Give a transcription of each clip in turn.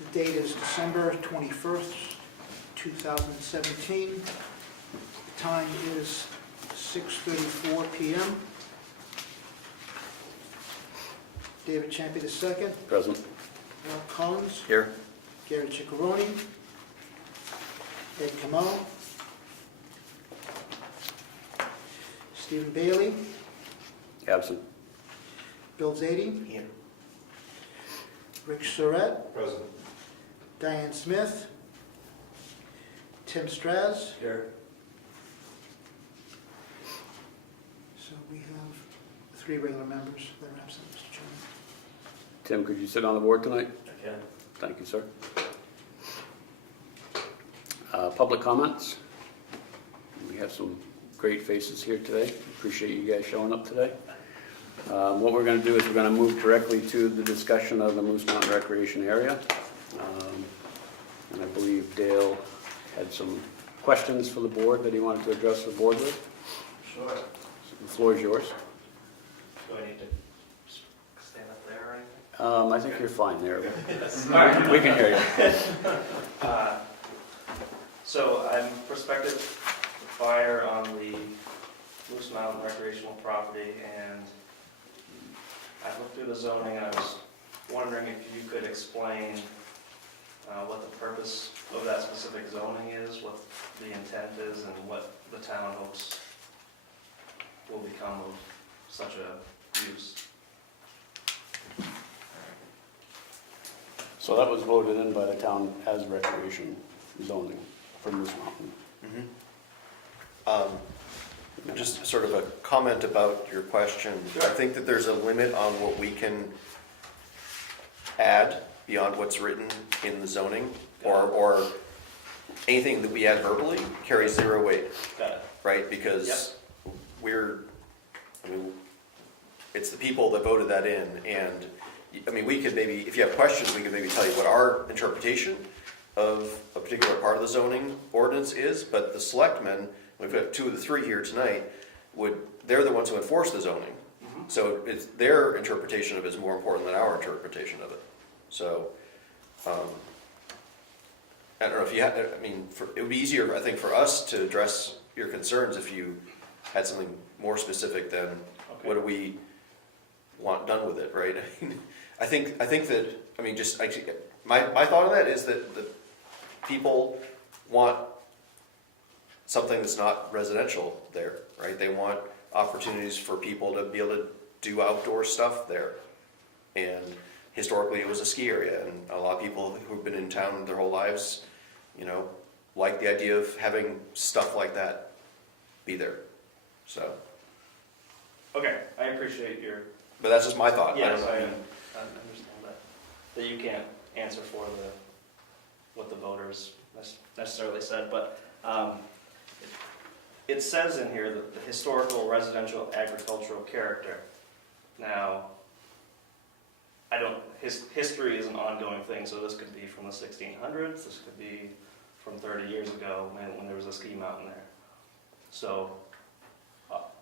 The date is December 21st, 2017. The time is 6:34 p.m. David Champy II. Present. Mark Collins. Here. Geary Ciccarone. Ed Comeau. Stephen Bailey. Absent. Bill Zadie. Here. Rick Surratt. Present. Dianne Smith. Tim Straz. Here. So we have 3 regular members that are absent, Mr. Chairman. Tim, could you sit on the board tonight? I can. Thank you, sir. Public comments. We have some great faces here today. Appreciate you guys showing up today. What we're going to do is we're going to move directly to the discussion of the Moose Mountain Recreation Area. And I believe Dale had some questions for the board that he wanted to address the board with. Sure. So the floor is yours. Do I need to stand up there or anything? I think you're fine there. Yes. We can hear you. So I'm prospective buyer on the Moose Mountain recreational property, and I looked through the zoning and I was wondering if you could explain what the purpose of that specific zoning is, what the intent is, and what the town hopes will become of such a use. So that was voted in by the town as recreation zoning for Moose Mountain. Just sort of a comment about your question. I think that there's a limit on what we can add beyond what's written in the zoning, or anything that we add verbally carries 0 weight, Got it. right? Because it's the people that voted that in, and I mean, we could maybe, if you have questions, we could maybe tell you what our interpretation of a particular part of the zoning ordinance is, but the selectmen, we've got 2 of the 3 here tonight, they're the ones who enforce the zoning. Mm-hmm. So it's their interpretation of it is more important than our interpretation of it. So, I don't know if you had, I mean, it would be easier, I think, for us to address your concerns if you had something more specific than what do we want done with it, right? I think that, I mean, just, my thought on that is that the people want something that's not residential there, right? They want opportunities for people to be able to do outdoor stuff there. And historically it was a ski area, and a lot of people who've been in town their whole lives, you know, like the idea of having stuff like that be there. So. Okay, I appreciate your. But that's just my thought. Yes, I I don't know. understand that. That you can't answer for what the voters necessarily said, but it says in here that the historical, residential, agricultural character. Now, history is an ongoing thing, so this could be from the 1600s, this could be from 30 years ago when there was a ski mountain there. So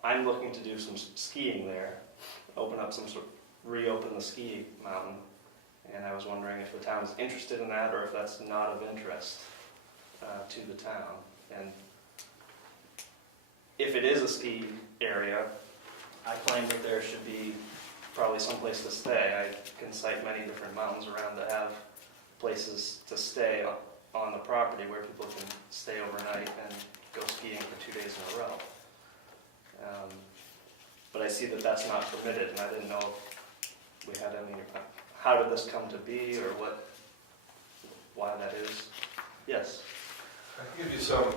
I'm looking to do some skiing there, reopen the ski mountain, and I was wondering if the town is interested in that or if that's not of interest to the town. And if it is a ski area, I claim that there should be probably some place to stay. I can cite many different mountains around that have places to stay on the property where people can stay overnight and go skiing for 2 days in a row. But I see that that's not permitted, and I didn't know if we had any, how did this come to be, or why that is? Yes? I can give you some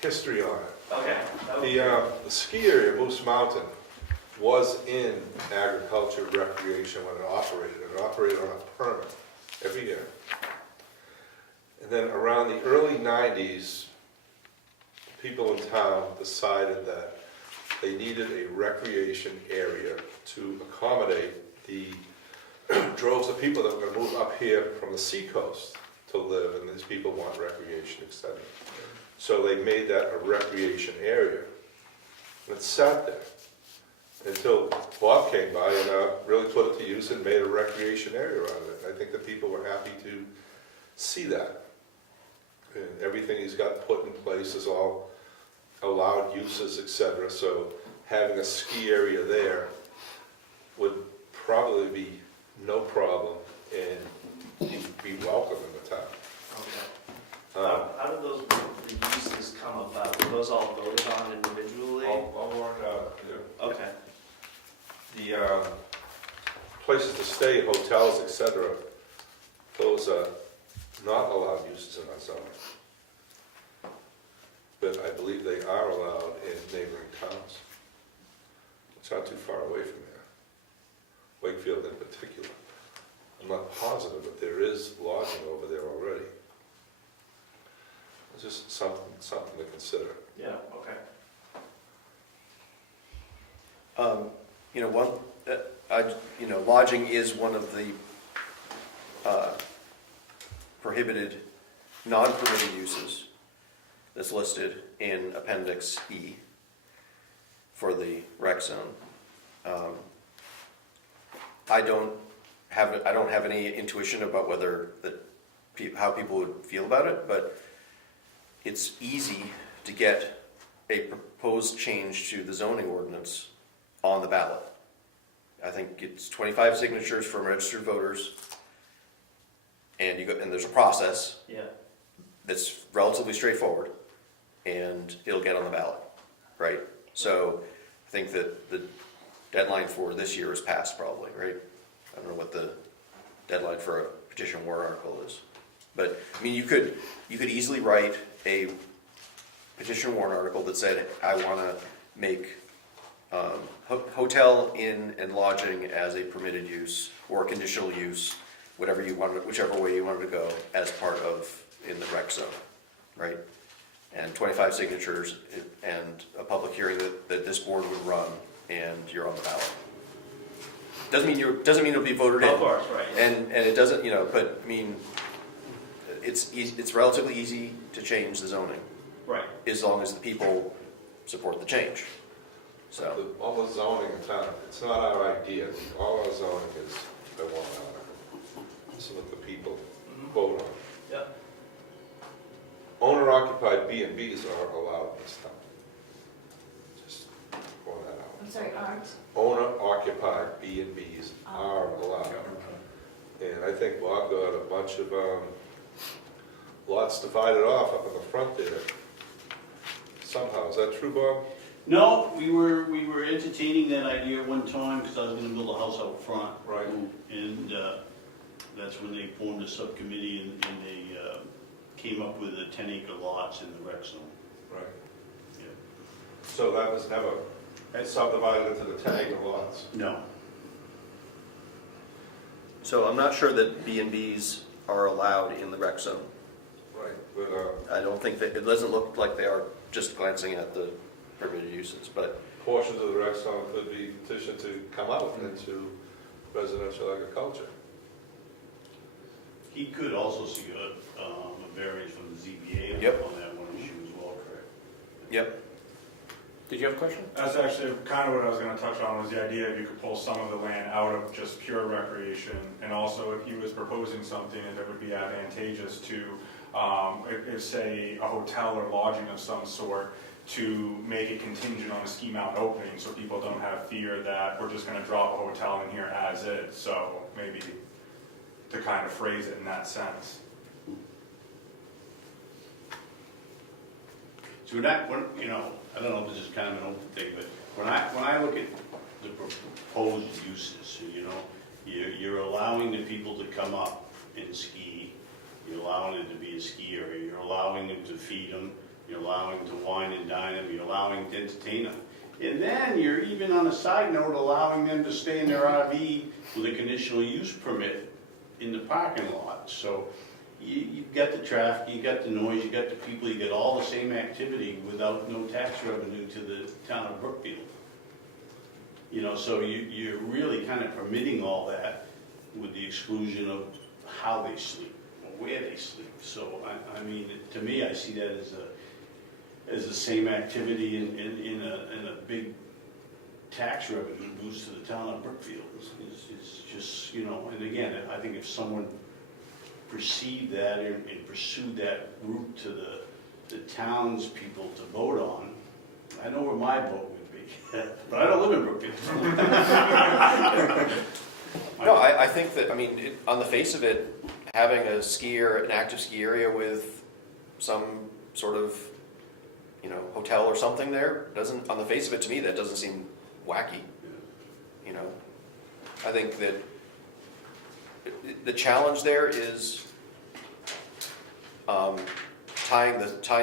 history on it. Okay. The ski area, Moose Mountain, was in agriculture recreation when it operated. It operated on a permit every year. And then around the early 90s, people in town decided that they needed a recreation area to accommodate the droves of people that were going to move up here from the seacoast to live, and these people want recreation, etc. So they made that a recreation area. And it sat there until Bob came by and really put it to use and made a recreation area out of it. I think that and people were happy to see that. And everything he's got put in place is all allowed uses, etc. So having a ski area there would probably be no problem and he'd be welcome in the town. Okay. How did those the uses come about? Were those all voted on individually? All worked out, yeah. Okay. The places to stay, hotels, etc., those are not allowed uses in our zoning. But I believe they are allowed in neighboring towns. It's not too far away from there. Wakefield in particular. I'm not positive, but there is lodging over there already. It's just something to consider. Yeah, okay. Lodging is one of the prohibited, non-permitted uses that's listed in Appendix E for the rec zone. I don't have any intuition about how people would feel about it, but it's easy to get a proposed change to the zoning ordinance on the ballot. I think it's 25 signatures from registered voters, and there's a process Yeah. that's relatively straightforward, and it'll get on the ballot, right? So I think that the deadline for this year is passed probably, right? I don't know what the deadline for a petition warrant article is. But, I mean, you could easily write a petition warrant article that said, I want to make hotel, inn, and lodging as a permitted use or conditional use, whichever way you wanted to go, as part of in the rec zone, right? And 25 signatures and a public hearing that this board would run, and you're on the ballot. Doesn't mean it'll be voted in. Of course, right. And it doesn't, but I mean, it's relatively easy to change the zoning, Right. as long as the people support the change. So, All the zoning in town, it's not our idea. All our zoning is the one article. So that the people vote on. Yeah. Owner-occupied B&Bs are allowed in this town. Just point that out. I'm sorry, aren't? Owner-occupied B&Bs are allowed. And I think Bob got a bunch of lots divided off up in the front there. Somehow, is that true, Bob? No, we were entertaining that idea at one time because I was going to build a house out front. Right. And that's when they formed a subcommittee and they came up with the 10-acre lots in the rec zone. Right. Yeah. So that was never subdivided into the 10-acre lots? No. so I'm not sure that B&Bs are allowed in the rec zone. Right, but I don't think that, it doesn't look like they are, just glancing at the permitted uses, but portions of the rec zone could be petitioned to come out into residential agriculture. He could also see a variance from the ZBA Yep. on that one issue as well, correct? yep. Did you have a question? That's actually kind of what I was going to touch on, was the idea if you could pull some of the land out of just pure recreation, and also if he was proposing something that would be advantageous to, if say a hotel or lodging of some sort, to make it contingent on a ski mountain opening, so people don't have fear that we're just going to drop a hotel in here as is. So maybe to kind of phrase it in that sense. So I don't know if this is kind of an open thing, but when I look at the proposed uses, you're allowing the people to come up and ski, you're allowing it to be a ski area, you're allowing them to feed them, you're allowing to wine and dine them, you're allowing to entertain them. And then you're even on a side note allowing them to stay in their RV with a conditional use permit in the parking lot. So you've got the traffic, you've got the noise, you've got the people, you get all the same activity without no tax revenue to the town of Brookfield. So you're really kind of permitting all that with the exclusion of how they sleep or where they sleep. So I mean, to me, I see that as the same activity in a big tax revenue boost to the town of Brookfield. It's just, and again, I think if someone perceive that and pursue that route to the townspeople to vote on, I know where my vote would be, but I don't live in Brookfield. No, I think that, I mean, on the face of it, having an active ski area with some sort of, you know, hotel or something there, doesn't, on the face of it, to me, that doesn't seem wacky. You know, I think that the challenge there is tying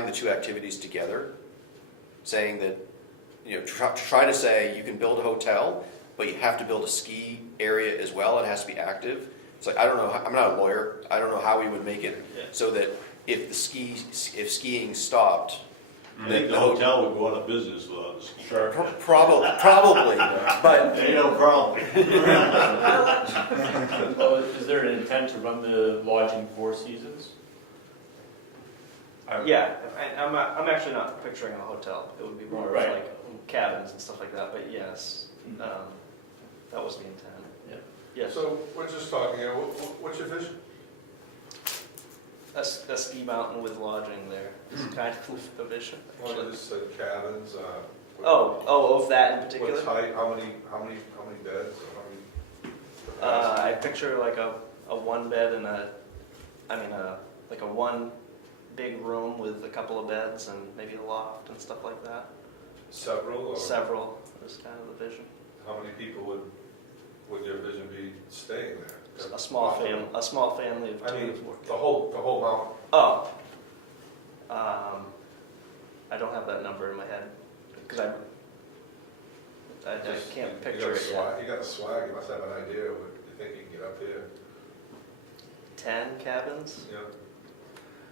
the two activities together, saying that, you know, try to say you can build a hotel, but you have to build a ski area as well. It has to be active. It's like, I don't know. I'm not a lawyer. I don't know how we would make it so that if skiing stopped, I think the hotel would go out of business without the ski. Sure. probably, but There you go, problem. Well, is there an intent to run the lodging 4 seasons? Yeah, I'm actually not picturing a hotel. It would be more of Right. like cabins and stuff like that, but yes, that was the intent. Yeah. Yes, So we're just talking, what's your vision? a ski mountain with lodging there is kind of the vision. Well, actually. you just said cabins. Oh, of that in particular? What type, how many beds, or how many? I picture like a one bed and like a one big room with a couple of beds and maybe a loft and stuff like that. Several, or Several is kind of the vision. how many people would your vision be staying there? A small family of 2 I mean, to 4. the whole mountain. Oh, I don't have that number in my head because I Just- can't you picture got it yet. You got a swag, you must have an idea what you think you can get up here. 10 cabins? Yeah.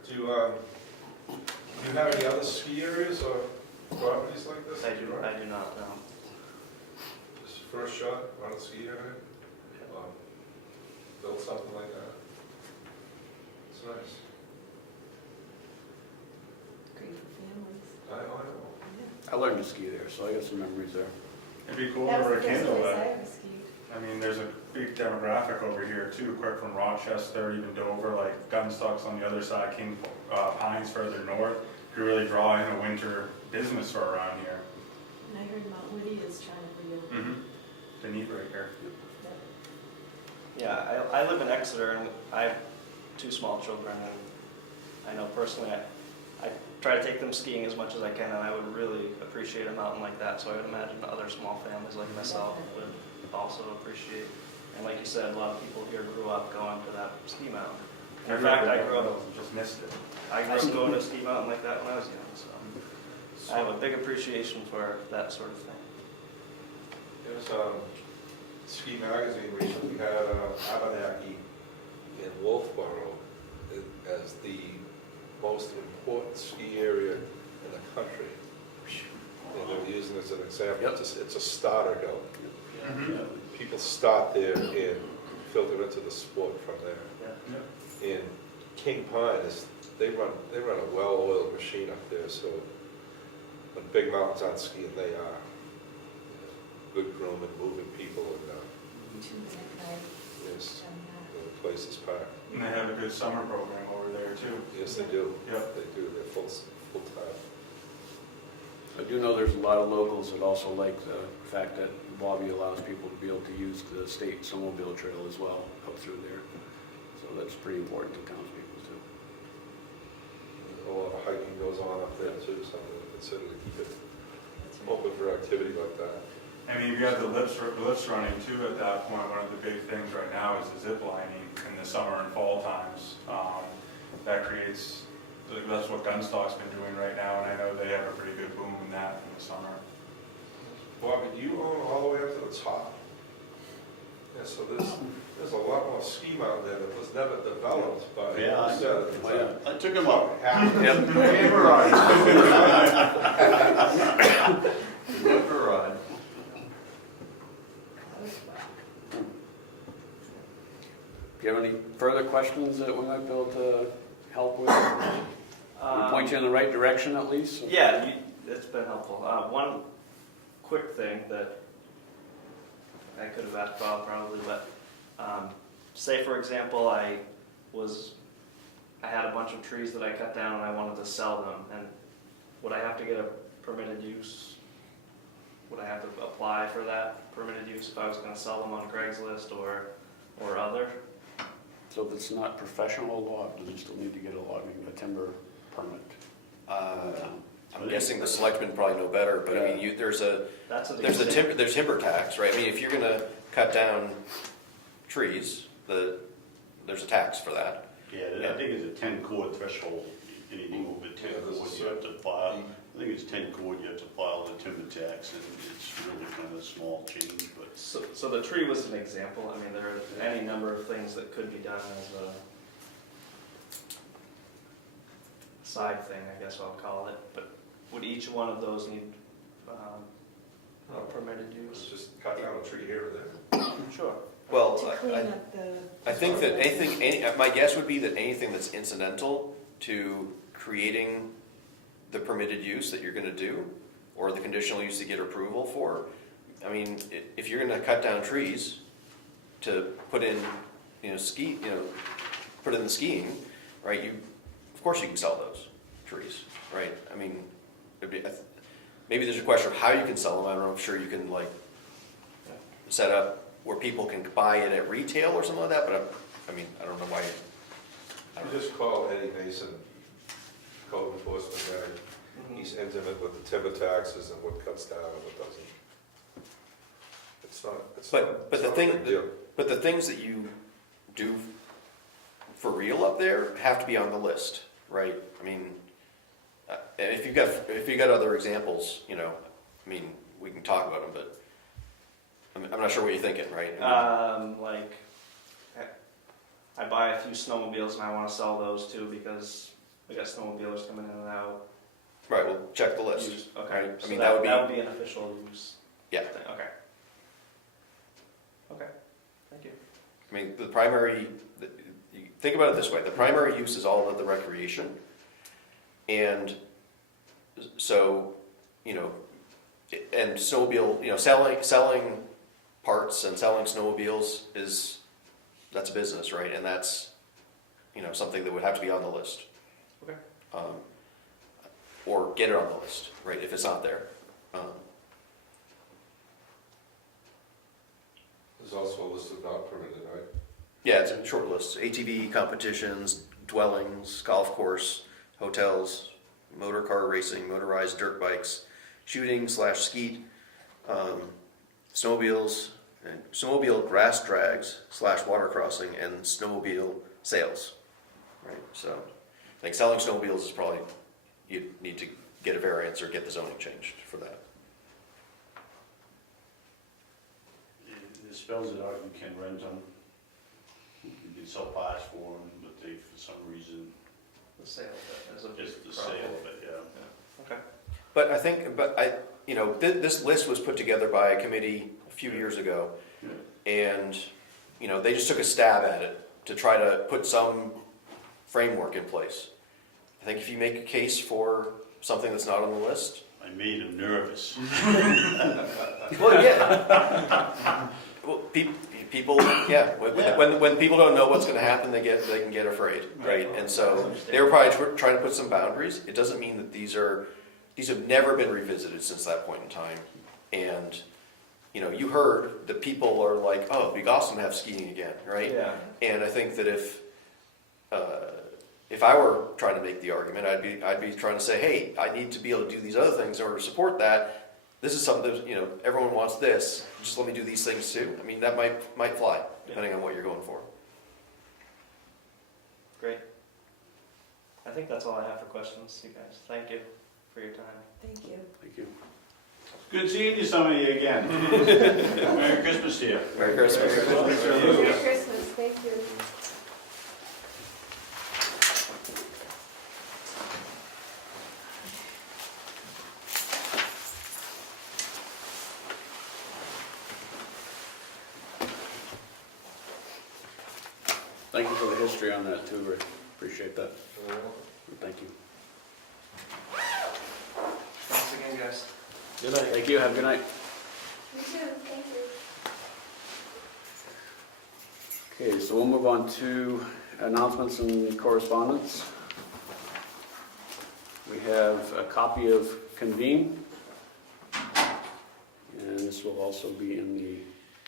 Do you have any other ski areas or properties like this? I do not know. This is first shot on a ski area? Build something like that? It's nice. Great for families. I know. I learned to ski there, so I got some memories there. It'd be cool That to was the first rekindle place I that. ever skied. I mean, there's a big demographic over here too, quick from Rochester, even Dover, like Gunstocks on the other side, King Pines further north. Could really draw in a winter business for around here. And I heard Mount Woody is trying to reopen. The need breaker. Yeah, I live in Exeter and I have 2 small children and I know personally I try to take them skiing as much as I can and I would really appreciate a mountain like that, so I would imagine other small families like myself would also appreciate. And like you said, a lot of people here grew up going to that ski mountain. In fact, I grew up Just missed it. going to a ski mountain like that when I was young, so I have a big appreciation for that sort of thing. There's Ski Magazine recently had Abenaki in Wolfboro as the most important ski area in the country. And they're using it as an example. Yep. It's a starter go. Yeah. People start there and filter into the sport from there. Yeah. In King Pines, they run a well-oiled machine up there, so when big mountains aren't skiing, they are. Good groom and moving people, and yes, the place is packed. And they have a good summer program over there too. Yes, they do. Yep. They do. They're full time. I do know there's a lot of locals that also like the fact that Bobby allows people to be able to use the state snowmobile trail as well up through there. So that's pretty important to townspeople too. A lot of hiking goes on up there too, something to consider to keep it open for activity like that. I mean, you got the lifts running too at that point. One of the big things right now is the zip lining in the summer and fall times. That creates, that's what Gunstock's been doing right now, and I know they have a pretty good boom in that in the summer. Bobby, do you own all the way up to the top? Yeah, so there's a lot more ski mountain there that was never developed by. Yeah, I said, Oh, yeah. I took him up. Yep. River ride. Do you have any further questions that we might be able to help with? Point you in the right direction at least? Yeah, it's been helpful. One quick thing that I could have asked Bob probably, but say for example, I was I had a bunch of trees that I cut down and I wanted to sell them, and would I have to get a permitted use? Would I have to apply for that permitted use if I was gonna sell them on Craigslist or other? So if it's not professional log, do you still need to get a timber permit? I'm guessing the selectmen probably know better, but I mean, there's timber tax, right? I mean, if you're gonna cut down trees, there's a tax for that. Yeah, I think it's a 10 cord threshold, anything over 10 cord you have to file. I think it's 10 cord you have to file the timber tax, and it's really kind of a small change, but. So the tree was an example. I mean, there are any number of things that could be done as a side thing, I guess I'll call it. But would each one of those need a permitted Let's use? just cut down a tree here or there. Sure. Well, To clean up the. I think that my guess would be that anything that's incidental to creating the permitted use that you're gonna do, or the conditional use to get approval for, I mean, if you're gonna cut down trees to put in, put in the skiing, right, of course you can sell those trees, right? I mean, maybe there's a question of how you can sell them. I don't know, I'm sure you can set up where people can buy it at retail or something like that, but I don't know why. You just call Eddie Mason, code enforcement guy. He's intimate with the timber taxes and what cuts down and what doesn't. But the things that you do for real up there have to be on the list, right? I mean, and if you've got other examples, I mean, we can talk about them, but I'm not sure what you're thinking, right? Like, I buy a few snowmobiles and I want to sell those too because we got snowmobilers coming in and out. Right, well, check the list. Use. Okay. Right? I So mean, that would be an official use. Yeah. Thing. Okay. Okay. Thank you. I mean, you think about it this way, the primary use is all about the recreation. And so, and snowmobile, selling parts and selling snowmobiles that's a business, right? And that's, something that would have to be on the list. Okay. Or get it on the list, right, if it's not there. there's also a list of not permitted, right? Yeah, it's a short list. ATV competitions, dwellings, golf course, hotels, motor car racing, motorized dirt bikes, shooting/skeet, snowmobiles, and snowmobile grass drags /water crossing, and snowmobile sales. Right, so like selling snowmobiles is probably, you need to get a variance or get the zoning changed for that. It spells it out, you can rent them, you can sell parts for them, but they, for some reason, The sale of it is a big just the problem. sale of it, yeah. Okay. But this list was put together by a committee a few years ago, and, they just took a stab at it to try to put some framework in place. I think if you make a case for something that's not on the list. I made him nervous. Well, yeah. Well, people, yeah, when people don't know what's gonna happen, they can get afraid, right? And so they were probably trying to put some boundaries. It doesn't mean that these have never been revisited since that point in time. And, you heard that people are like, oh, it'd be awesome to have skiing again, right? Yeah. And I think that if I were trying to make the argument, I'd be trying to say, hey, I need to be able to do these other things in order to support that. This is something that, everyone wants this, just let me do these things too. I mean, that might fly, depending on what you're going for. Great. I think that's all I have for questions, you guys. Thank you for your time. Thank you. Thank you. Good seeing you, some of you again. Merry Christmas to you. Merry Christmas. Merry Christmas, thank you. Thank you for the history on that too, Rick. Appreciate that. Thank you. Thanks again, guys. Good night. Thank you. Have a good night. You too, thank you. Okay, so we'll move on to announcements and correspondence. We have a copy of Convene, and this will also be in the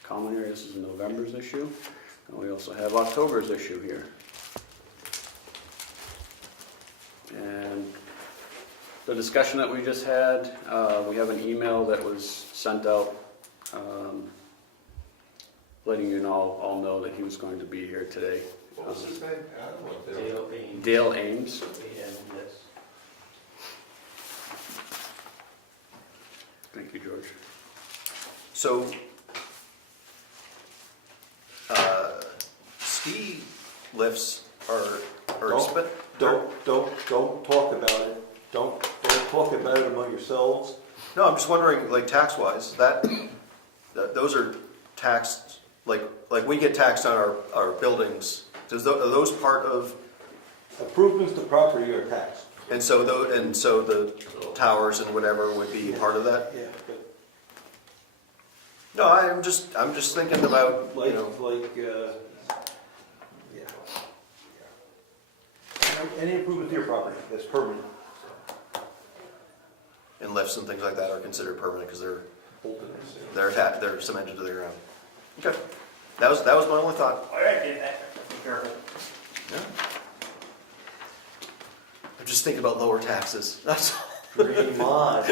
common area. This is November's issue. And we also have October's issue here. And the discussion that we just had, we have an email that was sent out letting you all know that he was going to be here today. What was his name? Adam or Dale? Dale Ames. Dale Ames. Yes. Thank you, George. So, ski lifts are Don't talk about it. Don't talk about it among yourselves. No, I'm just wondering, like tax-wise, those are taxed, like we get taxed on our buildings. Are those part of, Improvements to property are taxed. and so the towers and whatever would be part of that? Yeah, but No, I'm just thinking about, you know, any improvement to your property that's permanent. and lifts and things like that are considered permanent because Bolted. they're cemented to the ground. Okay, that was my only thought. All right, get that. Be careful. Yeah. I'm just thinking about lower taxes. That's all. Dream on.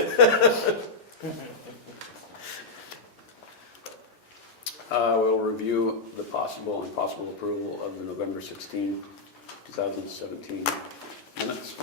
We'll review the possible and possible approval of the November 16, 2017 minutes.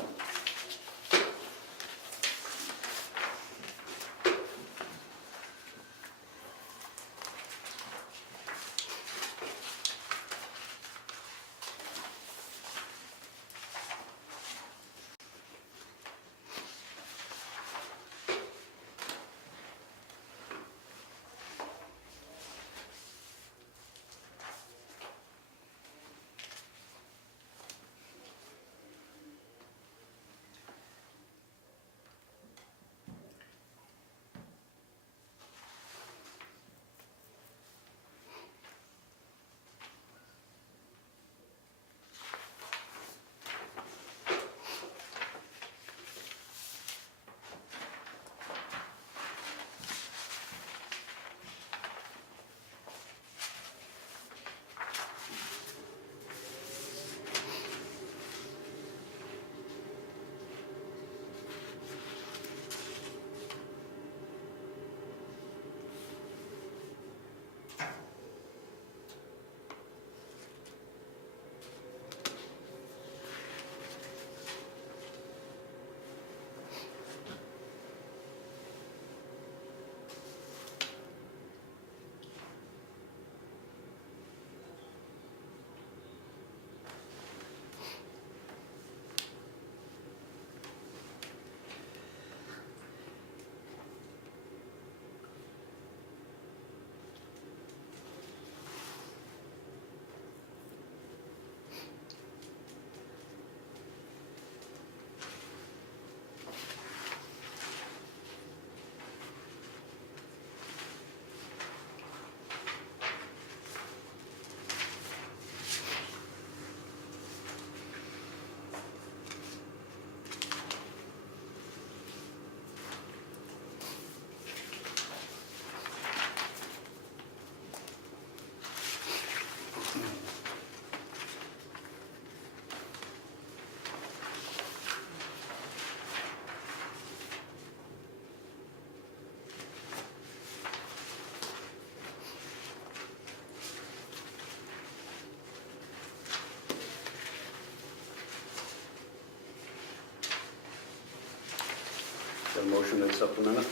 Is there a motion to accept the minutes?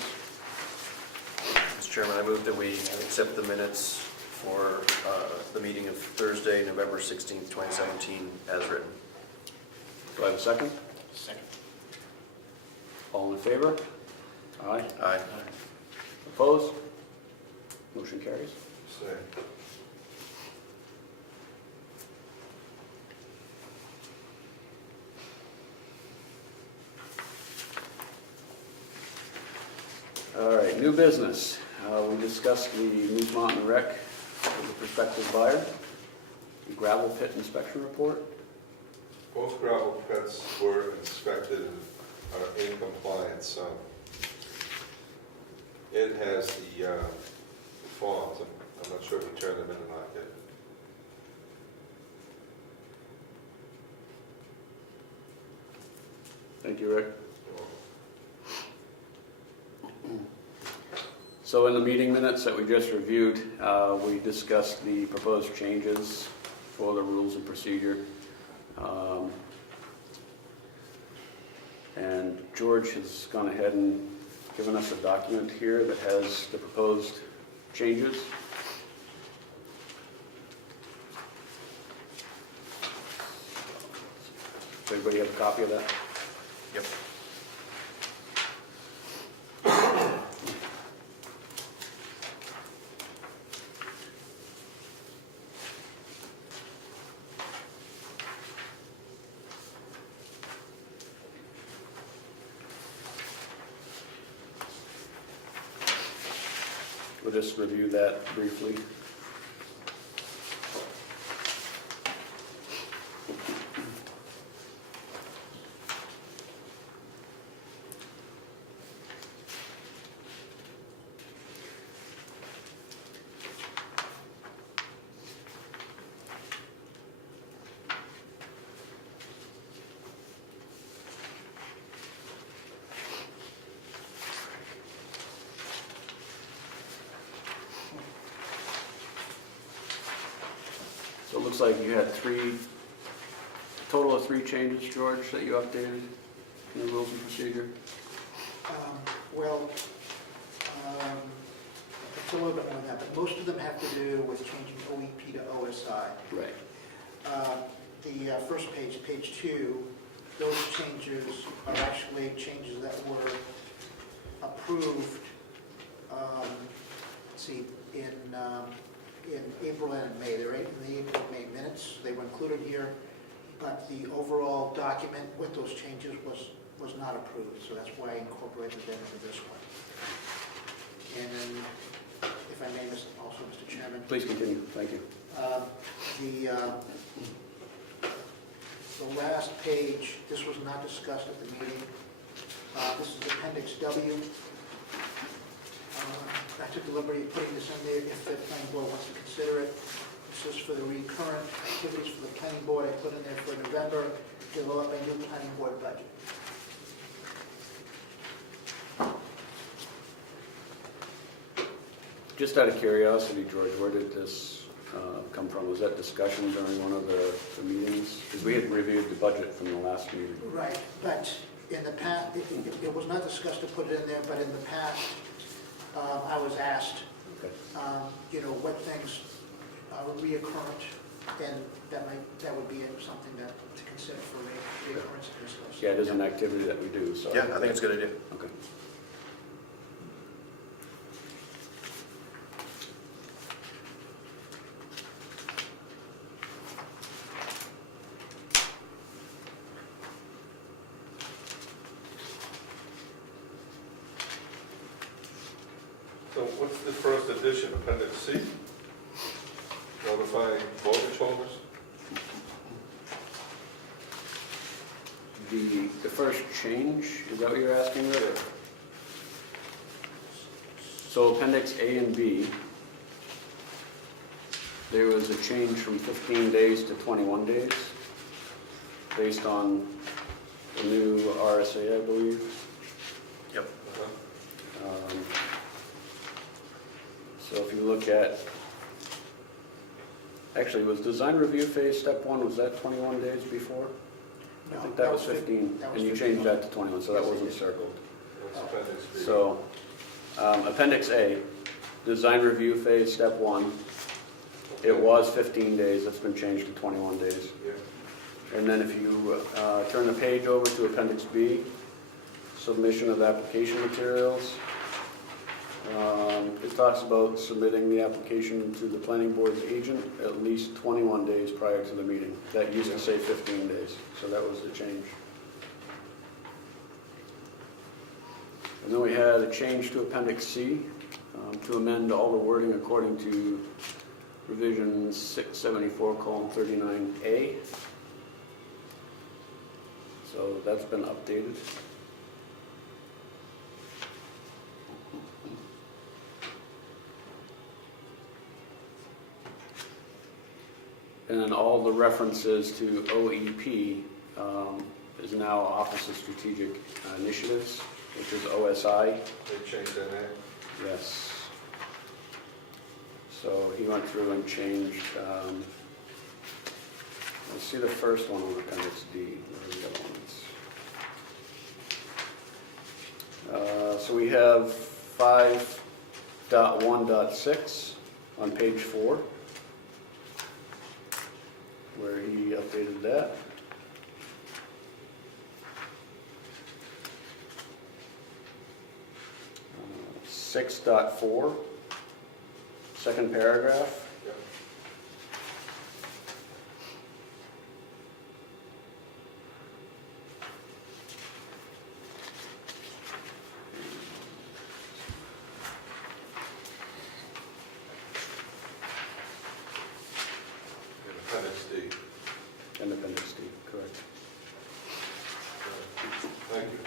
Mr. Chairman, I move that we accept the minutes for the meeting of Thursday, November 16th, 2017, as written. Do I have a second? Second. All in favor? Aye. Aye. Opposed? Motion carries. Say. All right, new business. We discussed the Moose Mountain Rec with the prospective buyer. gravel pit inspection report. Both gravel pits were inspected and are in compliance. Ed has the forms, I'm not sure if we turned them in or not yet. Thank you, Rick. So in the meeting minutes that we just reviewed, we discussed the proposed changes for the rules of procedure. And George has gone ahead and given us a document here that has the proposed changes. Does everybody have a copy of that? Yep. We'll just review that briefly. So it looks like you had total of three changes, George, that you updated in the rules of procedure? Well, it's a little bit more than that, but most of them have to do with changing OEP to OSI. Right. The first page, page 2, those changes are actually changes that were approved, let's see, in April and May. They're in the April and May minutes. They were included here, but the overall document with those changes was not approved, so that's why I incorporated them into this one. And then, if I may, also, Mr. Chairman. Please continue. Thank you. The last page, this was not discussed at the meeting. This is Appendix W. I took the liberty of putting this in there if the planning board wants to consider it. This is for the recurrent activities for the planning board. I put in there for November, develop a new planning board budget. Just out of curiosity, George, where did this come from? Was that discussion during one of the meetings? Because we had reviewed the budget from the last meeting. Right, but in the past, it was not discussed to put it in there, but in the past, I was asked, Okay. what things are reoccurrent, and that would be something to consider for reoccurrence of this list. Yeah, it is an activity that we do, so. Yeah, I think it's a good idea. Okay. So what's the first edition, Appendix C? Notifying mortgage holders? The first change, is that what you're asking, Rick? So Appendix A and B, there was a change from 15 days to 21 days, based on the new RSA, I believe. Yep. So if you look at, actually, was design review phase step 1, was that 21 days before? I think that was 15, that was and you 15. changed that to 21, so that Yes, I wasn't did. circled. What's Appendix B? So, Appendix A, design review phase step 1, it was 15 days, that's been changed to 21 days. Yeah. And then if you turn the page over to Appendix B, submission of application materials, it talks about submitting the application to the planning board's agent at least 21 days prior to the meeting. That used to say 15 days, so that was the change. And then we had a change to Appendix C to amend all the wording according to revision 674:39A. So that's been updated. And then all the references to OEP is now Office of Strategic Initiatives, which is OSI. They changed their name. Yes. So he went through and changed, let's see the first one on Appendix D. Where are the other ones? So we have 5.1.6 on page 4, where he updated that. 6.4, second paragraph. In Appendix D. And Appendix D, correct. Thank you.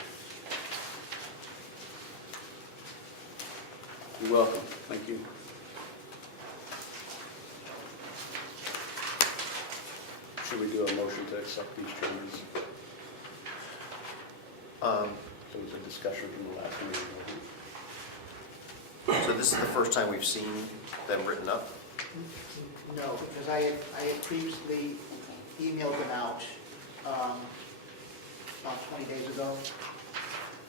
You're welcome. Thank you. Should we do a motion to accept these changes? There was a discussion from the last meeting. So this is the first time we've seen them written up? No, because I had previously emailed them out about 20 days ago,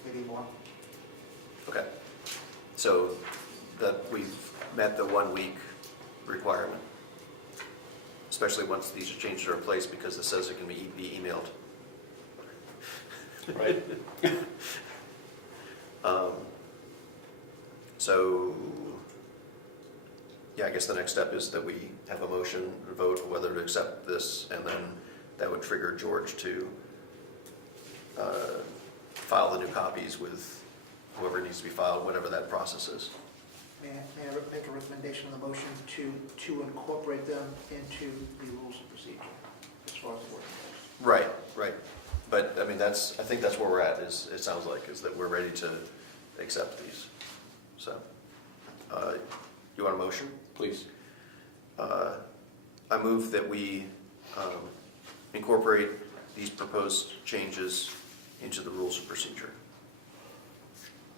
maybe more. Okay. So that we've met the 1 week requirement, especially once these changes are in place, because it says it can be emailed. Right. So, yeah, I guess the next step is that we have a motion to vote whether to accept this, and then that would trigger George to file the new copies with whoever needs to be filed, whatever that process is. May I make a recommendation on the motion to incorporate them into the rules of procedure as far as the work goes? Right, right. But, I mean, I think that's where we're at, is, it sounds like, is that we're ready to accept these. So, you want a motion? Please. I move that we incorporate these proposed changes into the rules of procedure.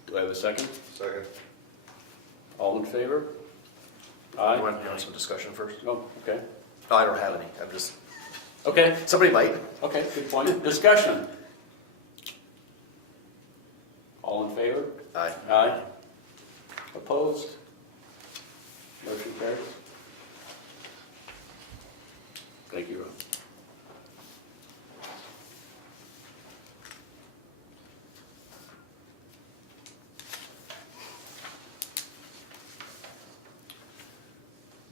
Do I have a second? Second. All in favor? You Aye. want some discussion first? Oh, okay. No, I don't have any. I'm just, Okay, somebody might. okay, good point. Discussion. All in favor? Aye. Aye. Opposed? Motion carries. Thank you, Rob.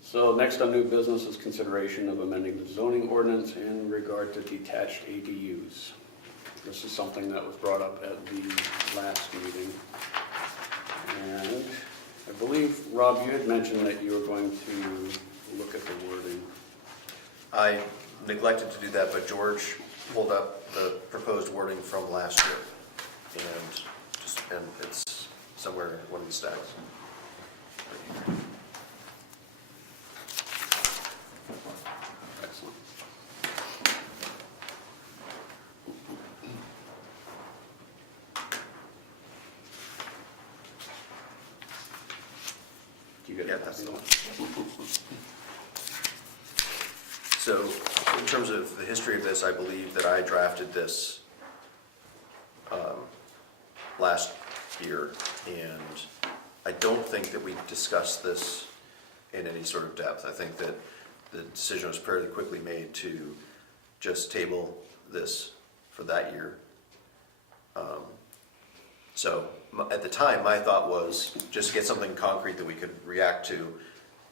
So next on new business is consideration of amending the zoning ordinance in regard to detached ADUs. This is something that was brought up at the last meeting. And I believe, Rob, you had mentioned that you were going to look at the wording. I neglected to do that, but George pulled up the proposed wording from last year. And it's somewhere in one of these stacks. Excellent. Do you get Yeah, it? that's the one. So, in terms of the history of this, I believe that I drafted this last year, and I don't think that we discussed this in any sort of depth. I think that the decision was fairly quickly made to just table this for that year. So, at the time, my thought was just get something concrete that we could react to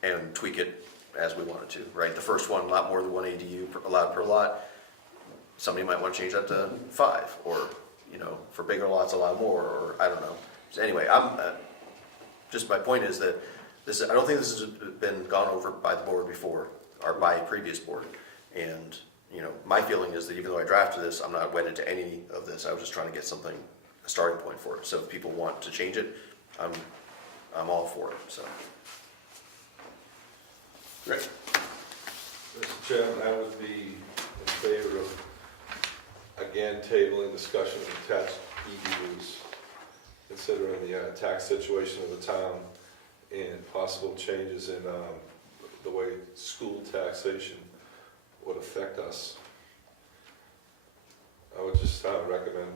and tweak it as we wanted to, right? The first one, a lot more than one ADU allowed per lot. Somebody might want to change that to 5, or, for bigger lots, allow more, or I don't know. So anyway, just my point is that I don't think this has been gone over by the board before, or by a previous board. And, you know, my feeling is that even though I drafted this, I'm not wedded to any of this. I was just trying to get something, a starting point for it. So if people want to change it, I'm all for it, so. Great. Mr. Chairman, I would be in favor of, again, tabling discussion of attached EDUs, considering the tax situation of the town and possible changes in the way school taxation would affect us. I would just recommend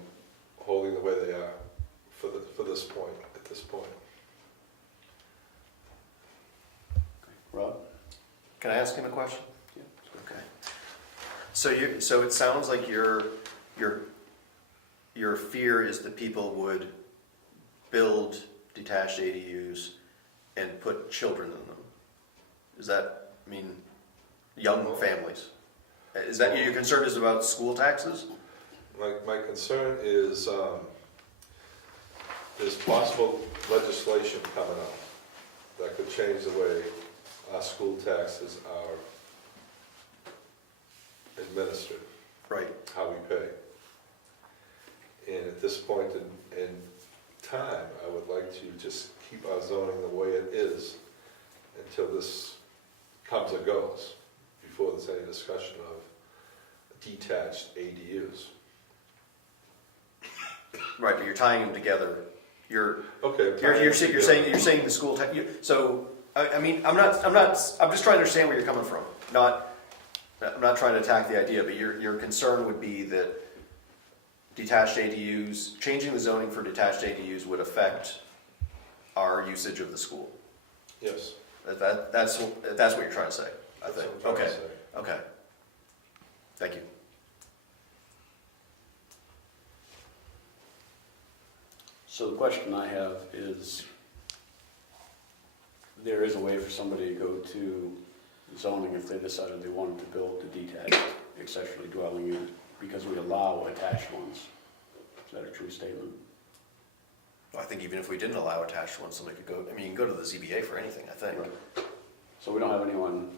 holding the way they are for this point, at this point. Rob? Can I ask him a question? Yeah. Okay. So it sounds like your fear is that people would build detached ADUs and put children in them. Does that mean young families? Is that your concern is about school taxes? My concern is there's possible legislation coming up that could change the way our school taxes are administered, Right. how we pay. And at this point in time, I would like to just keep our zoning the way it is until this comes or goes, before there's any discussion of detached ADUs. Right, but you're tying them together. Okay. You're saying the school tax. So I mean, I'm just trying to understand where you're coming from. I'm not trying to attack the idea, but your concern would be that detached ADUs, changing the zoning for detached ADUs would affect our usage of the school. Yes. That's what you're trying to say, I That's think. what I'm trying Okay. to say. Okay. Thank you. So the question I have is, there is a way for somebody to go to zoning if they decided they wanted to build a detached accessory dwelling unit, because we allow attached ones. Is that a true statement? I think even if we didn't allow attached ones, somebody could go, I mean, you can go to the ZBA for anything, I think. Right. So we don't have anyone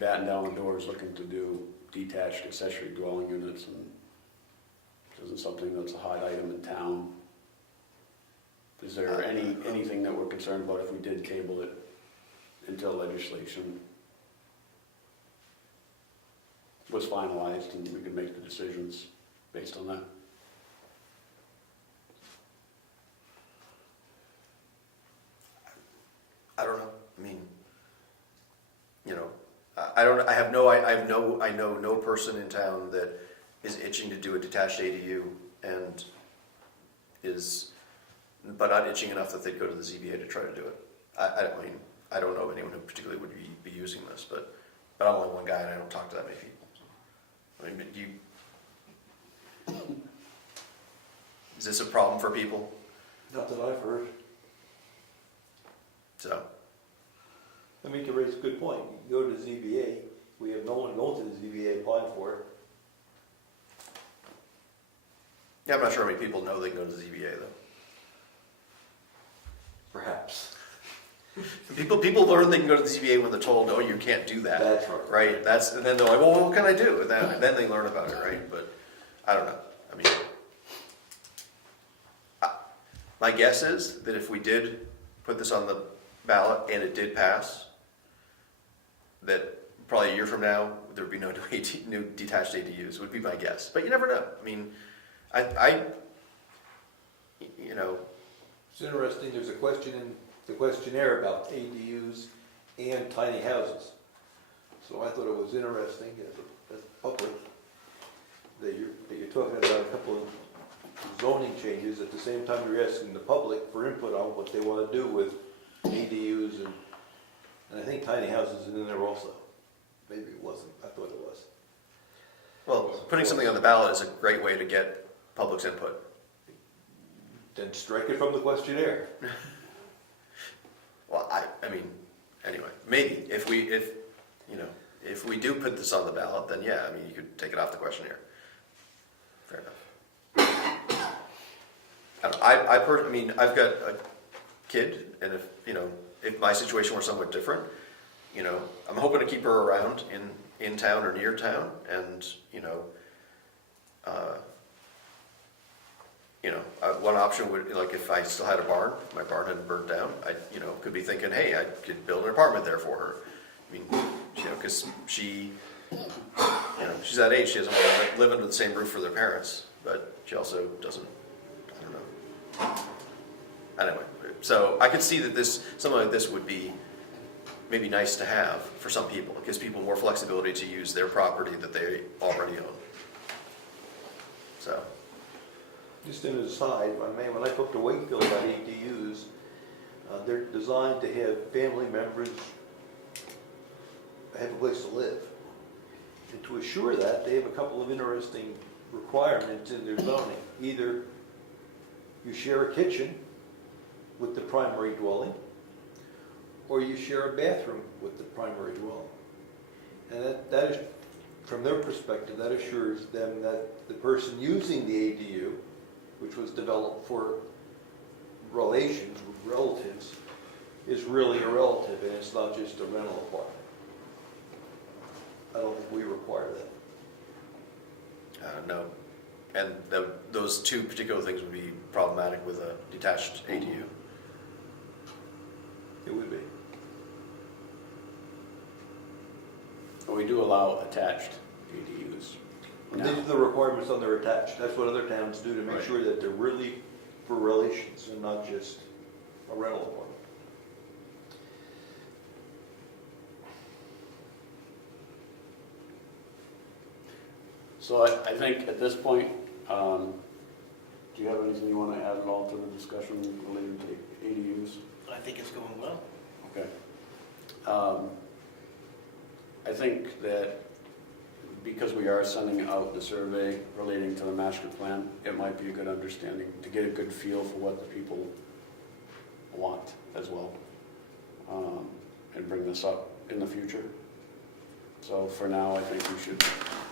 batting down the doors looking to do detached accessory dwelling units, and it isn't something that's a hot item in town. Is there anything that we're concerned about if we did table it until legislation was finalized and we could make the decisions based on that? I don't know. I mean, you know, I know no person in town that is itching to do a detached ADU and but not itching enough that they'd go to the ZBA to try to do it. I don't know of anyone who particularly would be using this, but I'm only one guy and I don't talk to that many people. I mean, is this a problem for people? Not that I've heard. So, I mean, to raise a good point, you go to the ZBA, we have no one going to the ZBA applying for it. yeah, I'm not sure how many people know they can go to the ZBA though. Perhaps. People learn they can go to the ZBA when they're told, oh, you can't do that. That's right. Right? And then they're like, well, what can I do? And then they learn about it, right? But I don't know. I mean, my guess is that if we did put this on the ballot and it did pass, that probably a year from now, there would be no new detached ADUs, would be my guess. But you never know. I mean, you know. It's interesting, there's a question in the questionnaire about ADUs and tiny houses. So I thought it was interesting as a public that you're talking about a couple of zoning changes at the same time you're asking the public for input on what they want to do with ADUs and I think tiny houses is in there also. Maybe it wasn't, I thought it was. Well, putting something on the ballot is a great way to get public's input. Then strike it from the questionnaire. Well, I mean, anyway, maybe if we do put this on the ballot, then yeah, I mean, you could take it off the questionnaire. Fair enough. I mean, I've got a kid, and if if my situation were somewhat different, you know, I'm hoping to keep her around in town or near town, and, one option would, like, if I still had a barn, my barn hadn't burnt down, I, could be thinking, hey, I could build an apartment there for her. I mean, because she's that age, she doesn't want to live under the same roof with her parents, but she also doesn't, I don't know. Anyway, so I could see that something like this would be maybe nice to have for some people. It gives people more flexibility to use their property that they already own. So, Just an aside, when I talked to Wakefield about ADUs, they're designed to have family members have a place to live. And to assure that, they have a couple of interesting requirements in their zoning. Either you share a kitchen with the primary dwelling, or you share a bathroom with the primary dwelling. And that is, from their perspective, that assures them that the person using the ADU, which was developed for relations with relatives, is really a relative and it's not just a rental apartment. I don't think we require that. no. And those two particular things would be problematic with a detached ADU. It would be. But we do allow attached ADUs. And these are the requirements on their attached. That's what other towns do to make Right. sure that they're really for relations and not just a rental apartment. So I think at this point, do you have anything you want to add at all to the discussion related to ADUs? I think it's going well. Okay. I think that because we are sending out the survey relating to the master plan, it might be a good understanding to get a good feel for what the people want as well, and bring this up in the future. So for now, I think we should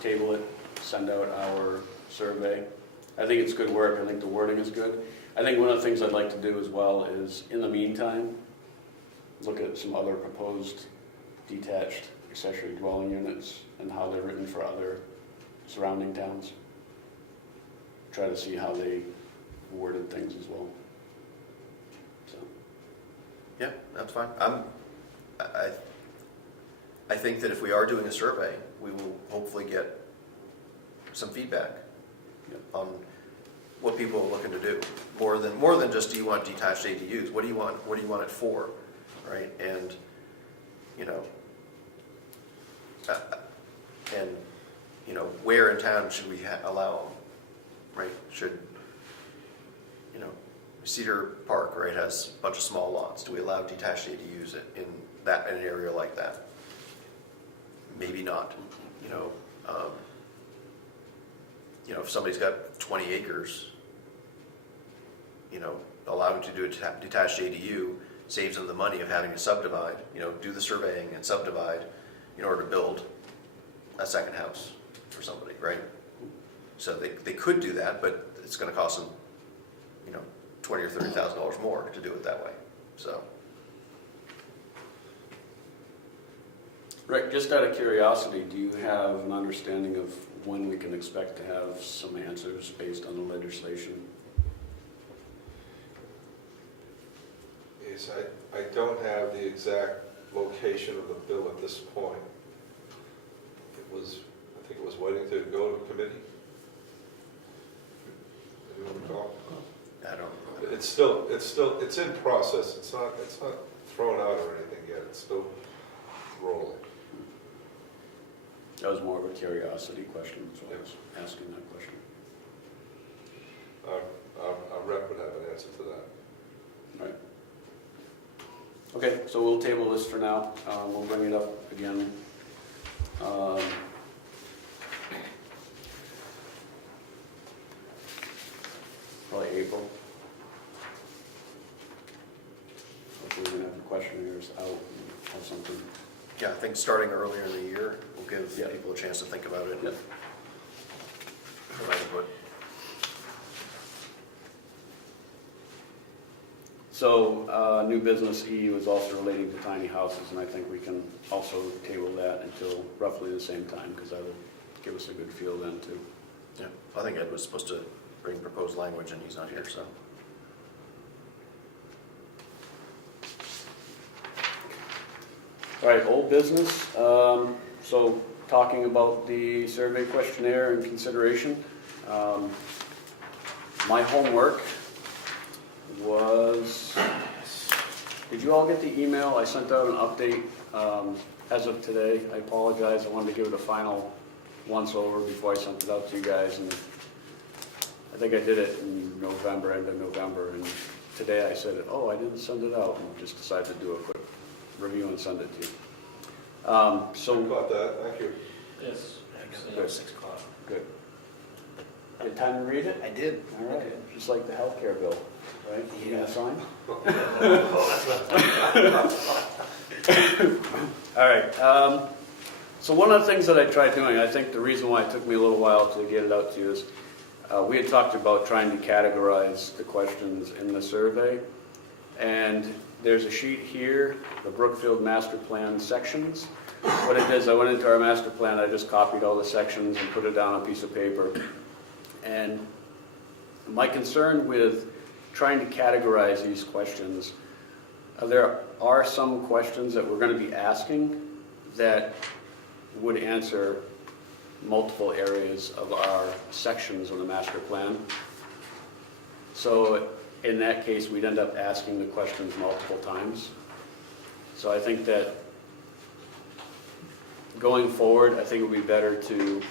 table it, send out our survey. I think it's good work. I think the wording is good. I think one of the things I'd like to do as well is, in the meantime, look at some other proposed detached accessory dwelling units and how they're written for other surrounding towns. Try to see how they worded things as well. So, Yeah, that's fine. I think that if we are doing a survey, we will hopefully get some feedback on what people are looking to do. More than just, do you want detached ADUs? What do you want? What do you want it for? Right? And where in town should we allow them? Right? Should Cedar Park, right, has a bunch of small lots. Do we allow detached ADUs in an area like that? Maybe not. If somebody's got 20 acres, allowing to do a detached ADU saves them the money of having to subdivide, do the surveying and subdivide in order to build a second house for somebody, right? So they could do that, but it's going to cost them, $20,000 or $30,000 more to do it that way. So. Rick, just out of curiosity, do you have an understanding of when we can expect to have some answers based on the legislation? Yes, I don't have the exact location of the bill at this point. I think it was waiting to go to committee. Anyone recall? I don't. It's in process. It's not thrown out or anything yet. It's still rolling. That was more of a curiosity question, so I was asking that question. Our rep would have an answer to that. Right. Okay, so we'll table this for now. We'll bring it up again. Probably April. Hopefully we're gonna have the questionnaires out and have something. Yeah, I think starting earlier in the year will give Yeah. people a chance to think about it. Yep. Provide input. So, new business E was also relating to tiny houses, and I think we can also table that until roughly the same time, because that would give us a good feel then too. Yeah, I think Ed was supposed to bring proposed language and he's not here, so. All right, old business. So talking about the survey questionnaire and consideration. My homework was, did you all get the email? I sent out an update as of today. I apologize. I wanted to give it a final once over before I sent it out to you guys. And I think I did it in November, end of November. And today I said, oh, I didn't send it out. And just decided to do a quick review and send it to you. Sorry about that, thank you. Yes. Good. 6 o'clock. Good. You had time to read it? I did. All right, just like the healthcare bill, right? You gonna sign? All right, so one of the things that I tried doing, I think the reason why it took me a little while to get it out to you is, we had talked about trying to categorize the questions in the survey, and there's a sheet here, the Brookfield Master Plan sections. What it is, I went into our master plan, I just copied all the sections and put it down on a piece of paper. And my concern with trying to categorize these questions, there are some questions that we're going to be asking that would answer multiple areas of our sections of the master plan. So in that case, we'd end up asking the questions multiple times. So I think that going forward, I think it would be better to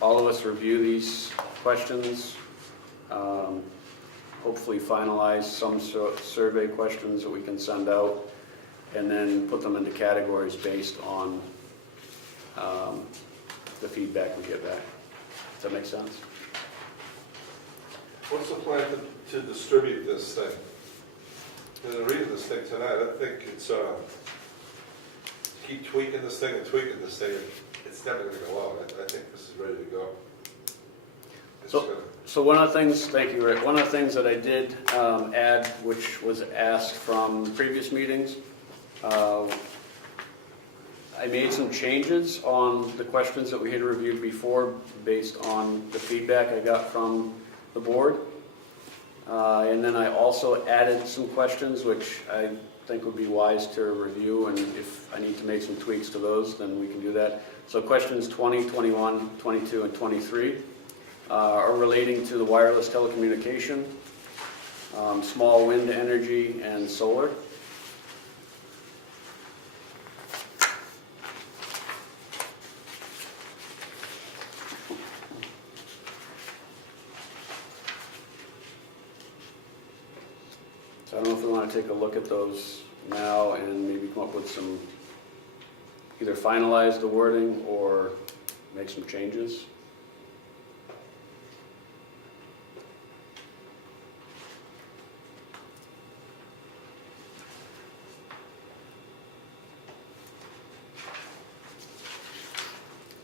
all of us review these questions, hopefully finalize some survey questions that we can send out, and then put them into categories based on the feedback we get back. Does that make sense? What's the plan to distribute this thing? As I read this thing tonight, I think it's, keep tweaking this thing and tweaking this thing, it's never gonna go out. I think this is ready to go. It's gonna- So one of the things, thank you, Rick, one of the things that I did add, which was asked from previous meetings, I made some changes on the questions that we had reviewed before based on the feedback I got from the board. And then I also added some questions which I think would be wise to review, and if I need to make some tweaks to those, then we can do that. So questions 20, 21, 22, and 23 are relating to the wireless telecommunication, small wind energy, and solar. So I don't know if we want to take a look at those now and maybe come up with some, either finalize the wording or make some changes.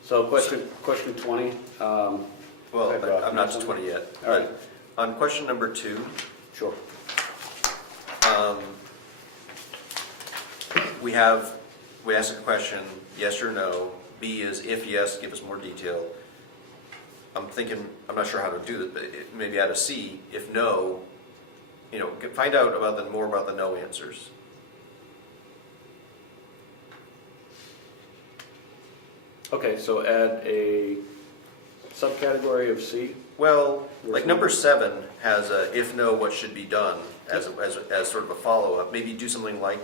So question 20. Well, I'm not to 20 yet. All right. On question number 2, Sure. we ask a question, yes or no. B is if yes, give us more detail. I'm not sure how to do this, but maybe add a C. If no, find out more about the no answers. Okay, so add a subcategory of C. Well, like number 7 has a if no, what should be done as sort of a follow-up. Maybe do something like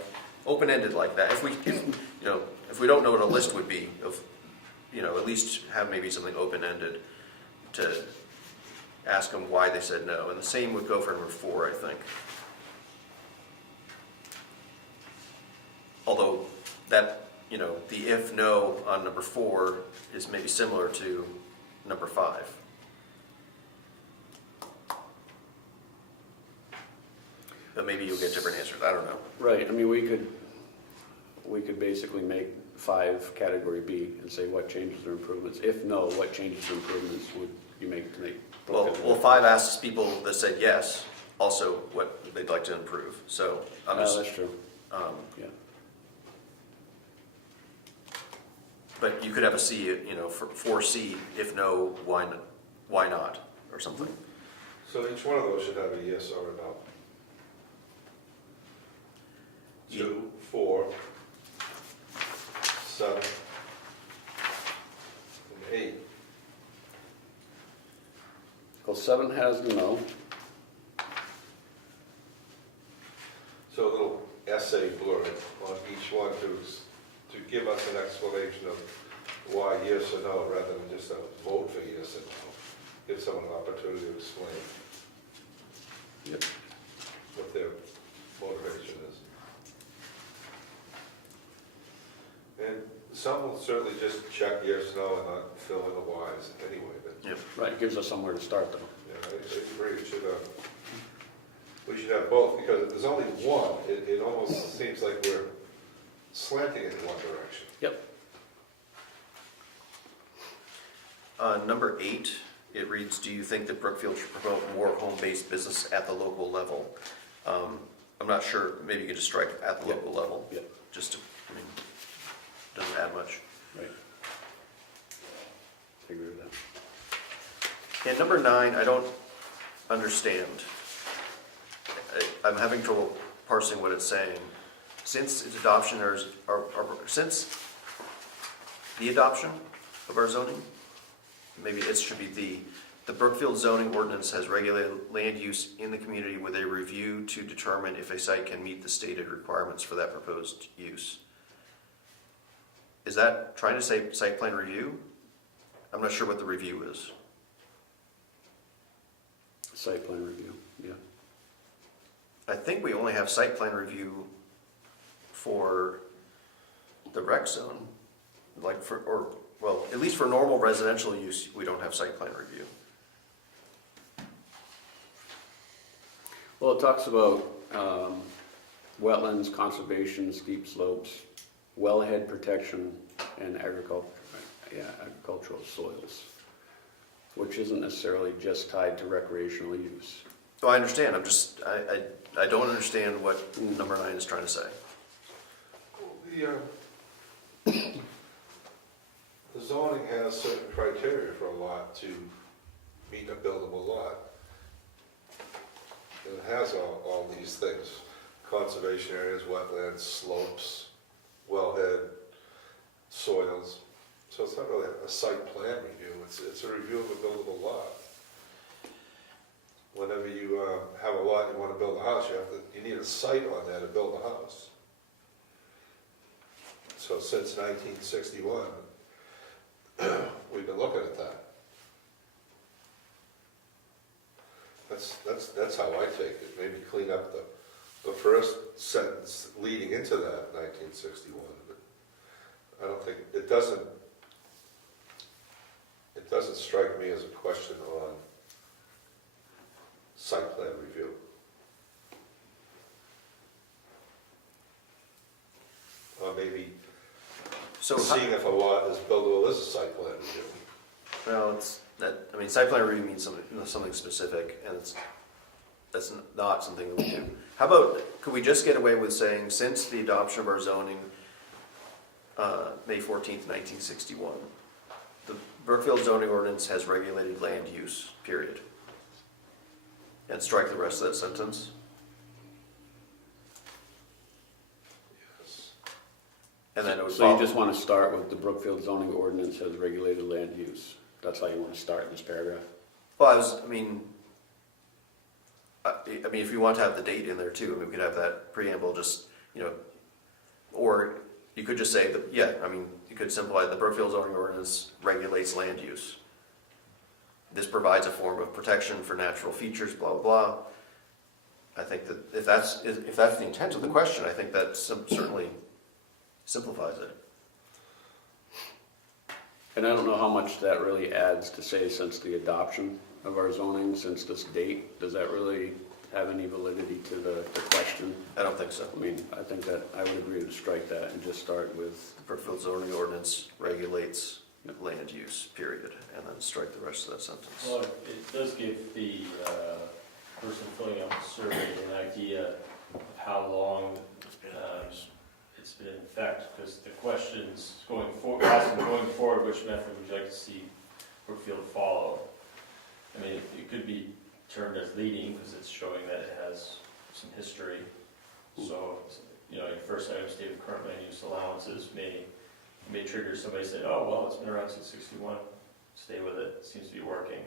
open-ended like that. If we don't know what a list would be, at least have maybe something open-ended to ask them why they said no. And the same would go for number 4, I think. Although that, the if no on number 4 is maybe similar to number 5. But maybe you'll get different answers. I don't know. Right. I mean, we could basically make 5 category B and say what changes or improvements. If no, what changes or improvements would you make to make? Well, 5 asks people that said yes, also what they'd like to improve. So I'm just, That's true, yeah. but you could have a C, you know, for C, if no, why not, or something. So each one of those should have a yes or a no. 2, 4, 7, and 8. Well, 7 has the no. So a little essay blurb on each one to give us an explanation of why yes or no, rather than just a vote for yes or no. Give someone an opportunity to explain Yep. what their motivation is. And some will certainly just check yes, no, and not fill in the whys anyway, but, Yep. Right, gives us somewhere to start though. yeah, I agree, it should, we should have both, because if there's only one, it almost seems like we're slanting in one direction. Yep. Number 8, it reads, do you think that Brookfield should promote more home-based business at the local level? I'm not sure, maybe you could just strike at the Yep. local level. Yep. Just to, I mean, doesn't add much. Right. I agree with that. And number 9, I don't understand. I'm having trouble parsing what it's saying. Since its adoption, since the adoption of our zoning, maybe it should be the Brookfield zoning ordinance has regulated land use in the community with a review to determine if a site can meet the stated requirements for that proposed use. Is that trying to say site plan review? I'm not sure what the review is. Site plan review, yeah. I think we only have site plan review for the rec zone, like well, at least for normal residential use, we don't have site plan review. Well, it talks about wetlands, conservation, steep slopes, wellhead protection, and agricultural soils, which isn't necessarily just tied to recreational use. So I understand, I don't understand what number 9 is trying to say. The zoning has certain criteria for a lot to meet a buildable lot. And it has all these things, conservation areas, wetlands, slopes, wellhead, soils. So it's not really a site plan review, it's a review of a buildable lot. Whenever you have a lot and you want to build a house, you need a site on there to build a house. So since 1961, we've been looking at that. That's how I take it. Maybe clean up the first sentence leading into that 1961. But I don't think it doesn't strike me as a question on site plan review. Or maybe seeing if a lot is buildable is a site plan review. Well, site plan review means something specific, and that's not something that we do. How about, could we just get away with saying, since the adoption of our zoning, May 14th, 1961, the Brookfield zoning ordinance has regulated land use, period. And strike the rest of that sentence? Yes. And then it would So you follow. just want to start with the Brookfield zoning ordinance has regulated land use. That's how you want to start this paragraph? Well, if you want to have the date in there too, we could have that preamble just, or you could just say that, you could simplify the Brookfield zoning ordinance regulates land use. This provides a form of protection for natural features, blah, blah, blah. I think that if that's the intent of the question, I think that certainly simplifies it. And I don't know how much that really adds to say since the adoption of our zoning, since this date. Does that really have any validity to the question? I don't think so. I mean, I think that I would agree to strike that and just start with, The Brookfield zoning ordinance regulates land use, period, and then strike the rest of that sentence. Well, it does give the person filling out the survey an idea of how long it's been in effect, because the questions going forward, asking going forward, which method would you like to see Brookfield follow? I mean, it could be termed as leading, because it's showing that it has some history. So, you know, your first item stated current land use allowances may trigger somebody to say, oh, well, it's been around since 61, stay with it, it seems to be working.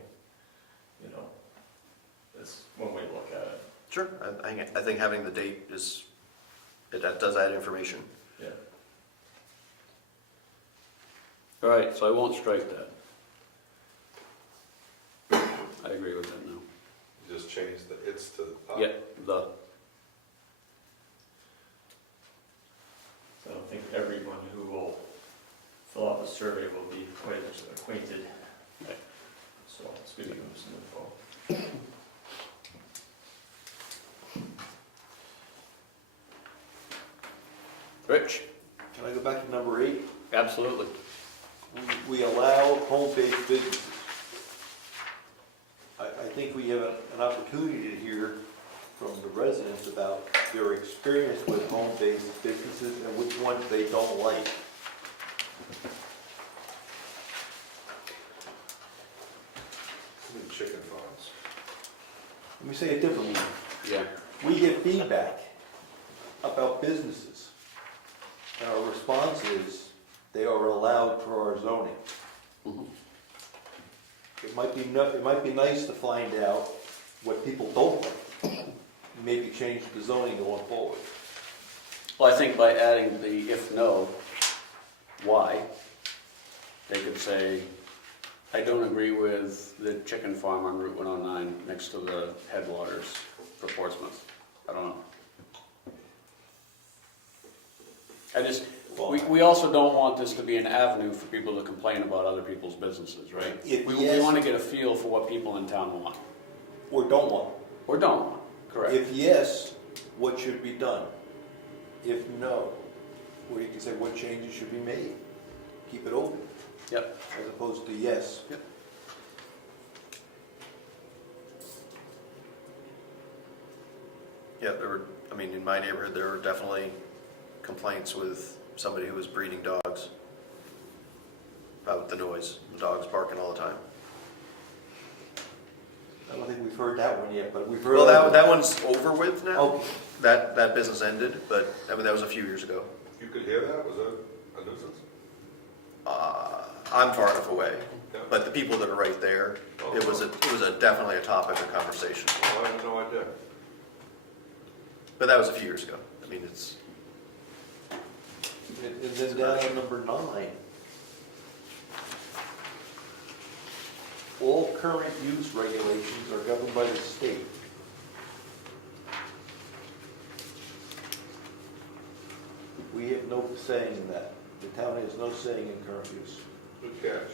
You know, that's one way to look at it. Sure, I think having the date is, that does add information. Yeah. All right, so I won't strike that. I agree with that now. Just change the "it's" to "the." Yeah, the, So I don't think everyone who will fill out the survey will be quite as acquainted. Right. So it's good to give them some info. Rich? Can I go back to number 8? Absolutely. We allow home-based businesses. I think we have an opportunity to hear from the residents about their experience with home-based businesses and which ones they don't like. Chicken farms. Let me say it differently. Yeah. We get feedback about businesses, and our response is they are allowed for our zoning. Mhm. It might be nice to find out what people don't like, maybe change the zoning going forward. Well, I think by adding the if no, why, they could say, I don't agree with the chicken farm on Route 109 next to the headwaters for Portsmouth. I don't know. We also don't want this to be an avenue for people to complain about other people's businesses, right? If We yes- want to get a feel for what people in town want, Or don't want. or don't want, correct? If yes, what should be done? If no, or you can say what changes should be made. Keep it open, Yep. as opposed to yes. Yep. Yeah, in my neighborhood, there were definitely complaints with somebody who was breeding dogs about the noise, the dogs barking all the time. I don't think we've heard that one yet, but we've heard. Well, that one's over with now. Okay. That business ended, but that was a few years ago. You could hear that? Was that a nuisance? I'm far enough away, Yeah. but the people that are right there, it was definitely a topic of conversation. Oh, I have no idea. But that was a few years ago. It's And then down to number 9. All current use regulations are governed by the state. We have no saying in that. The town has no saying in current use. Good catch.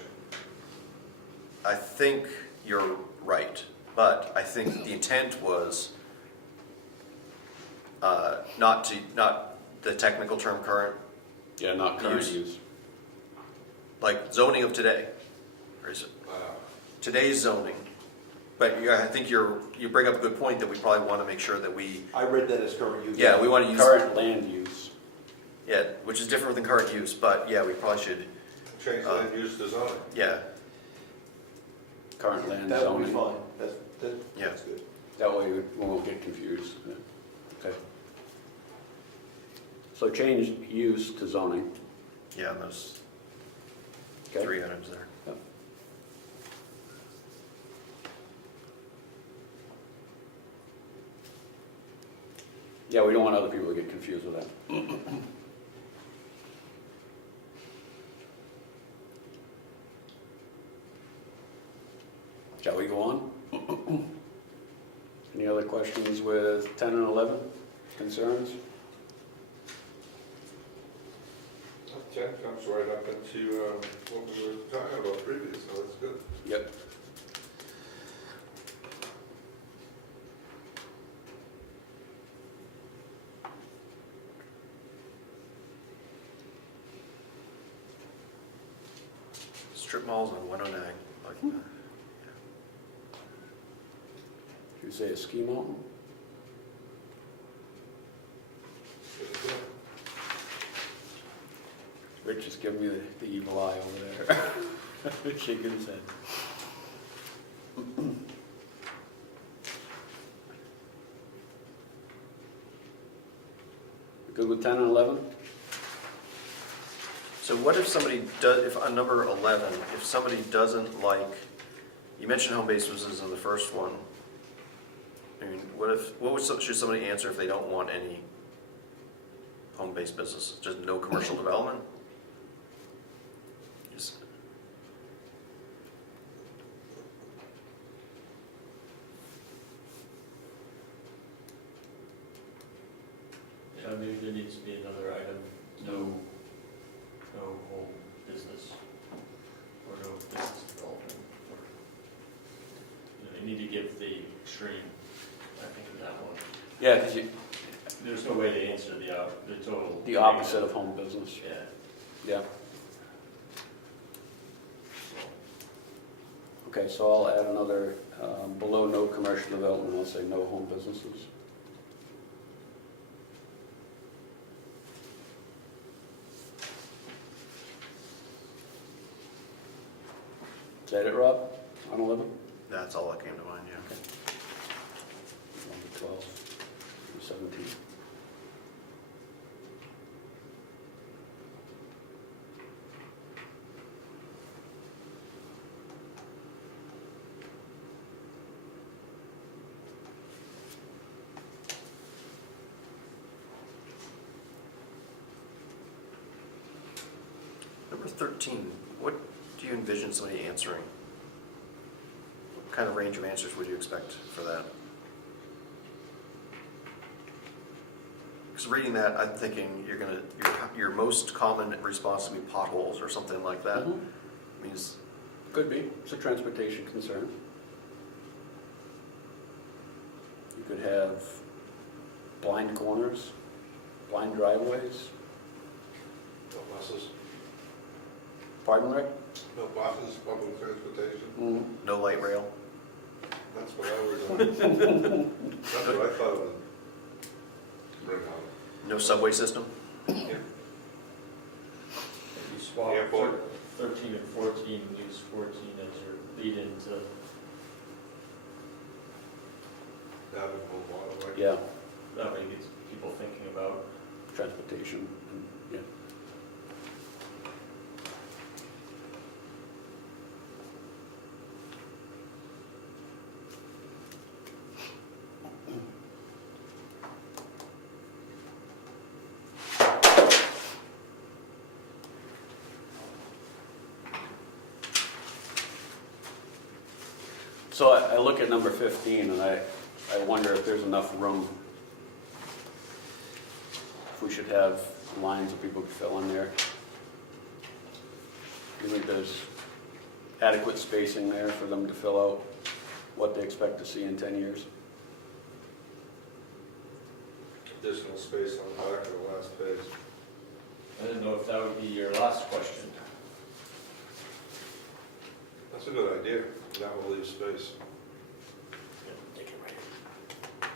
I think you're right, but I think the intent was not the technical term current, Yeah, not current Use. use. like zoning of today. Or is it today's zoning? But I think you bring up a good point that we probably want to make sure that we, I read that as current use. we want to use, Current land use. yeah, which is different than current use, but yeah, we probably should, Change land use to zoning. yeah, Current land That would be zoning. fine. Yeah. That's good. That way we won't get confused. Yeah. Okay. So change use to zoning. yeah, those Okay. 3 items there. Yep. Yeah, we don't want other people to get confused with that. Shall we go on? Any other questions with 10 and 11? Concerns? 10 comes right up into what we were talking about previously, so that's good. Yep. Strip malls on 109, like that. You say a ski mountain? Rich is giving me the evil eye over there. Shaking his head. Good with 10 and 11? So what if somebody does, if on number 11, if somebody doesn't like, you mentioned home-based businesses in the first one. I mean, should somebody answer if they don't want any home-based business? Just no commercial development? Just- Yeah, maybe there needs to be another item, no home business, or no business development. You need to give the extreme, I think, in that one. Yeah, because There's no way to answer the total. the opposite of home business. Yeah. Yeah. Okay, so I'll add another, below no commercial development, I'll say no home businesses. Is that it, Rob, on 11? That's all that came to mind, yeah. Number 12, 17. Number 13, what do you envision somebody answering? What kind of range of answers would you expect for that? Because reading that, I'm thinking your most common response will be potholes or something like that. Mhm. Means Could be, it's a transportation concern. You could have blind corners, blind driveways. No buses, Pardon, Rick? no buses, public transportation, Mm-hmm. no light rail. that's what I was, that's what I thought it would bring out. No subway system. Maybe swap Airport. 13 and 14, use 14 as your lead into, Navigable waterway. Yeah, that way gets people thinking about. transportation, yeah. So I look at number 15 and I wonder if there's enough room. If we should have lines that people could fill in there. Do you think there's adequate spacing there for them to fill out what they expect to see in 10 years? Additional space on the back of the last page. I didn't know if that would be your last question. That's a good idea, that will leave space. Take it right here.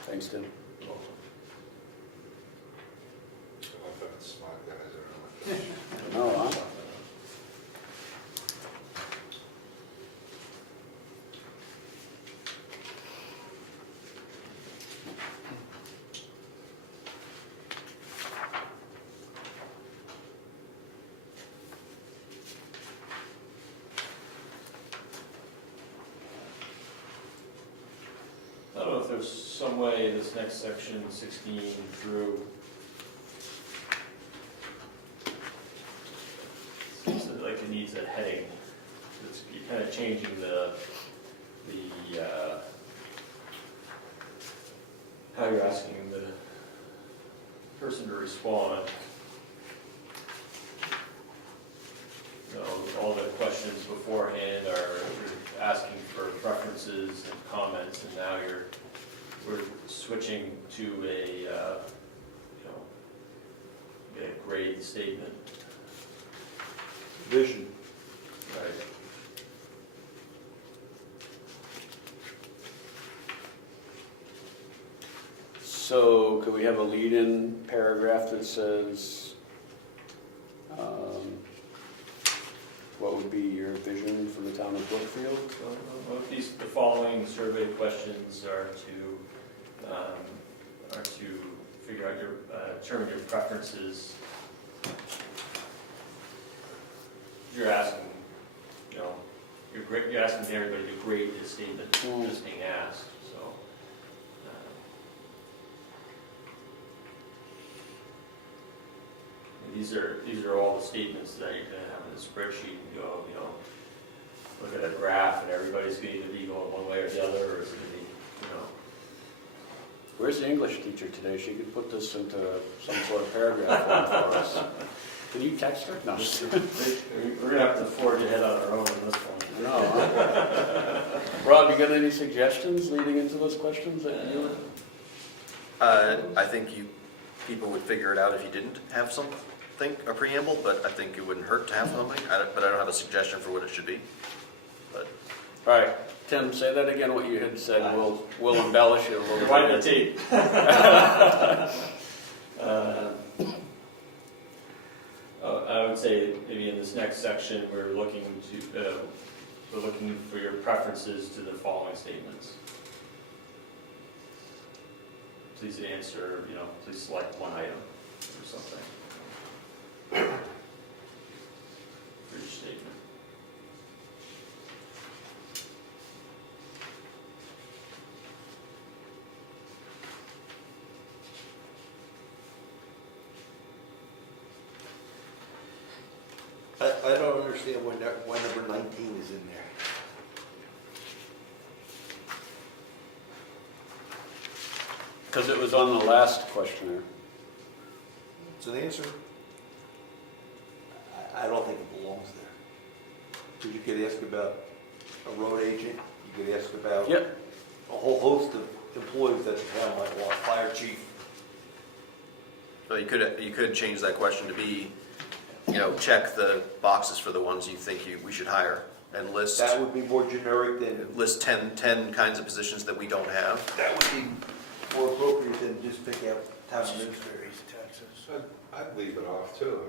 Thanks, Tim. I bet smart guys are on it. Oh, huh? I don't know if there's some way this next section, 16 through, seems like it needs a heading. You're kind of changing how you're asking the person to respond. You know, all the questions beforehand are you're asking for preferences and comments, and now we're switching to a grade statement. Vision. Right. So could we have a lead-in paragraph that says, what would be your vision for the town of Brookfield? Well, the following survey questions are to figure out determine your preferences. You're asking, you're asking everybody to grade the statement that's being asked, so. These are all the statements that you're gonna have in the spreadsheet and go, look at a graph and everybody's gonna either be going one way or the other, or it's gonna be, Where's the English teacher today? She could put this into some sort of paragraph form for us. Can you text her? No. we're gonna have to forge ahead on our own in this one. No. Huh? Rob, you got any suggestions leading into those questions that you? I think people would figure it out if you didn't have a preamble, but I think it wouldn't hurt to have something. But I don't have a suggestion for what it should be. But All right, Tim, say that again, what you had said. We'll embellish it a little bit. Wind the tape. I would say maybe in this next section, we're looking for your preferences to the following statements. Please answer, please select one item or something for each statement. I don't understand why number 19 is in there. Because it was on the last questionnaire. It's an answer. I don't think it belongs there. Because you could ask about a road agent, you could ask about Yep. a whole host of employees that the town might want, fire chief. well, you could change that question to be, check the boxes for the ones you think we should hire, and list That would be more generic than, 10 kinds of positions that we don't have. that would be more appropriate than just pick out town administrator. I'd leave it off too.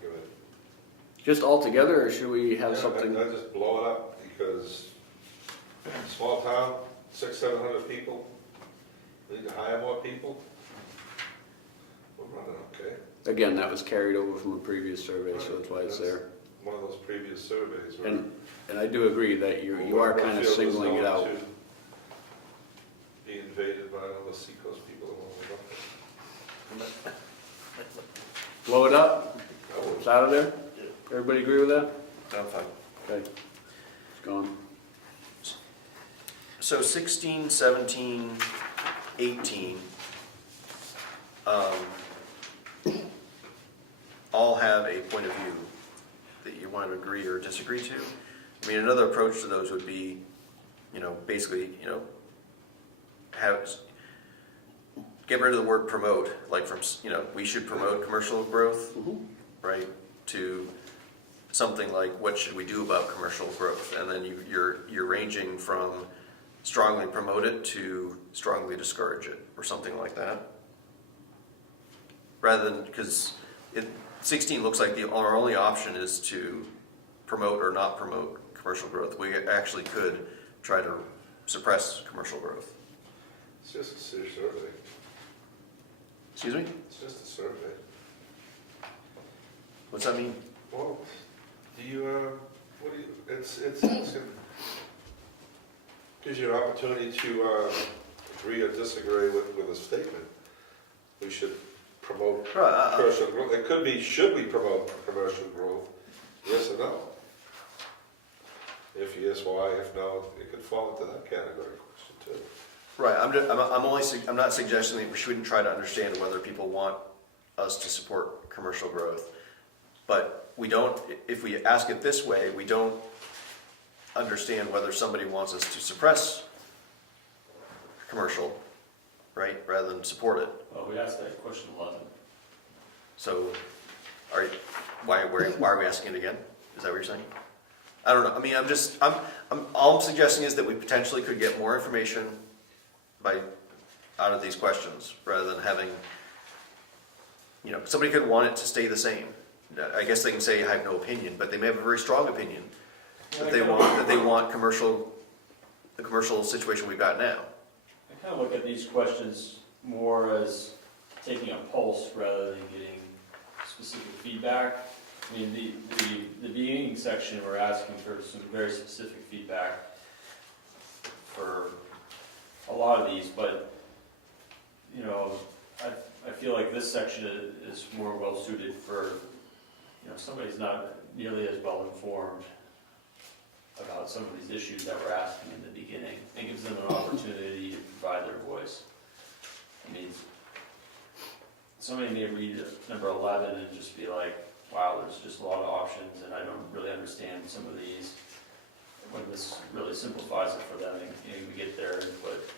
Give it. Just all together, or should we have something? I'd just blow it up because small town, 600-700 people, need to hire more people. We're running okay. Again, that was carried over from a previous survey, so that's why it's there. One of those previous surveys. where- And I do agree that you are kind of Brookfield was singling it known out. to Be invaded by all the seacoast people that want to live up there. Blow it up, I would. it's out of there? Everybody agree with that? I'm fine. Okay, it's gone. So 16, 17, 18, all have a point of view that you want to agree or disagree to. I mean, another approach to those would be, basically, get rid of the word promote, like from, we should promote commercial growth, right? To something like, what should we do about commercial growth? And then you're ranging from strongly promote it to strongly discourage it, or something like that. Rather than, because 16 looks like our only option is to promote or not promote commercial growth. We actually could try to suppress commercial growth. It's just a survey. Excuse me? It's just a survey. What's that mean? Well, gives you an opportunity to agree or disagree with a statement. We should promote commercial growth. It could be, should we promote commercial growth? Yes or no? If yes, why? If no, it could fall into that category question too. Right, I'm not suggesting that we shouldn't try to understand whether people want us to support commercial growth. But we don't, if we ask it this way, we don't understand whether somebody wants us to suppress commercial, right, rather than support it. Well, we asked that question 11. So, why are we asking it again? Is that what you're saying? I don't know. I mean, all I'm suggesting is that we potentially could get more information by out of these questions, rather than having, somebody could want it to stay the same. I guess they can say, I have no opinion, but they may have a very strong opinion that they want the commercial situation we've got now. I kind of look at these questions more as taking a pulse rather than getting specific feedback. I mean, the beginning section, we're asking for some very specific feedback for a lot of these, but, I feel like this section is more well suited for, somebody's not nearly as well informed about some of these issues that we're asking in the beginning. It gives them an opportunity to provide their voice. I mean, somebody may read number 11 and just be like, wow, there's just a lot of options and I don't really understand some of these. When this really simplifies it for them and we get their input.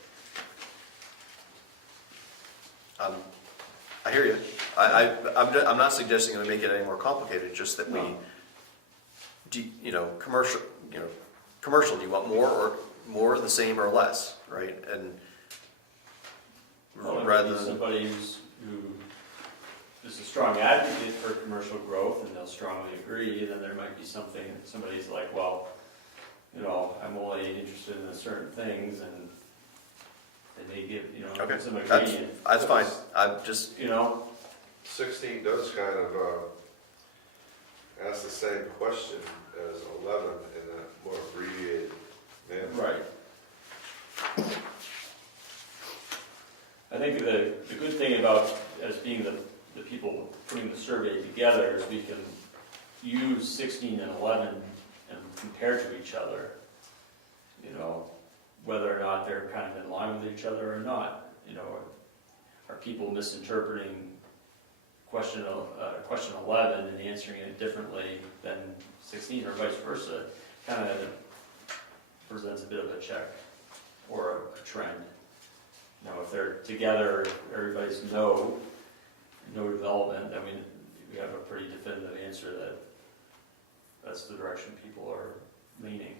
I hear you. I'm not suggesting we make it any more complicated, just that No. commercial, do you want more, the same, or less, right? And Well, rather maybe than, somebody who is a strong advocate for commercial growth and they'll strongly agree, then there might be somebody's like, well, I'm only interested in certain things, and they give, okay, some that's ingredient. fine. I'm just, 16 does kind of ask the same question as 11 in a more abbreviated manner. Right. I think the good thing about as being the people putting the survey together is we can use 16 and 11 and compare to each other, whether or not they're kind of in line with each other or not. Are people misinterpreting question 11 and answering it differently than 16 or vice versa? Kind of presents a bit of a check or a trend. If they're together, everybody's no development, then we have a pretty definitive answer that that's the direction people are leaning.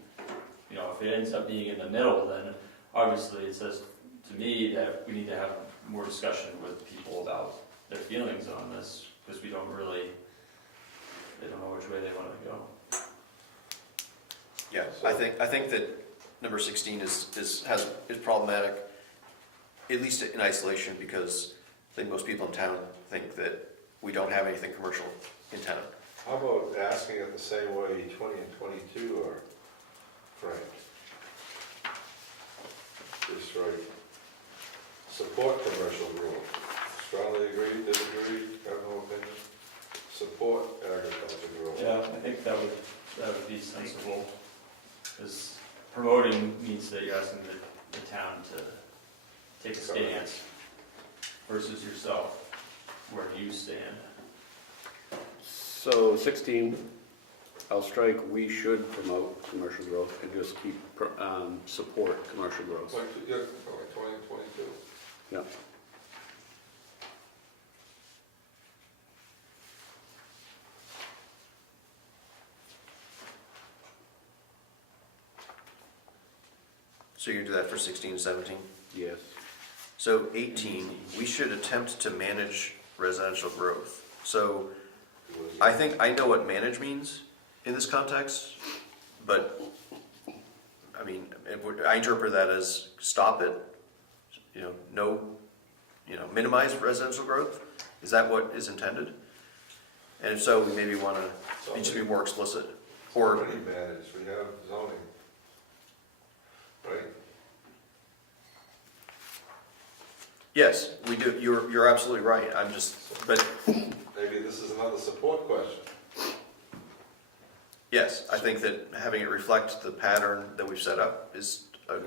If it ends up being in the middle, then obviously it says to me that we need to have more discussion with people about their feelings on this, because they don't know which way they want to go. yeah, I think that number 16 is problematic, at least in isolation, because I think most people in town think that we don't have anything commercial in town. How about asking it the same way 20 and 22 are framed? Just right. Support commercial growth. Strongly agree, disagree, have no opinion? Support agriculture growth. Yeah, I think that would be sensible, because promoting means that you're asking the town to take a stance versus yourself, where do you stand? So 16, I'll strike, we should promote commercial growth and just keep, support commercial growth. Like 20 and 22. Yeah. So you do that for 16 and 17? Yes. So 18, we should attempt to manage residential growth. So I think I know what manage means in this context, but I interpret that as stop it, minimize residential growth. Is that what is intended? And if so, we maybe want to just be more explicit. Or Already managed, we have zoning. Right? yes, we do. You're absolutely right. But Maybe this is another support question. yes, I think that having it reflect the pattern that we've set up is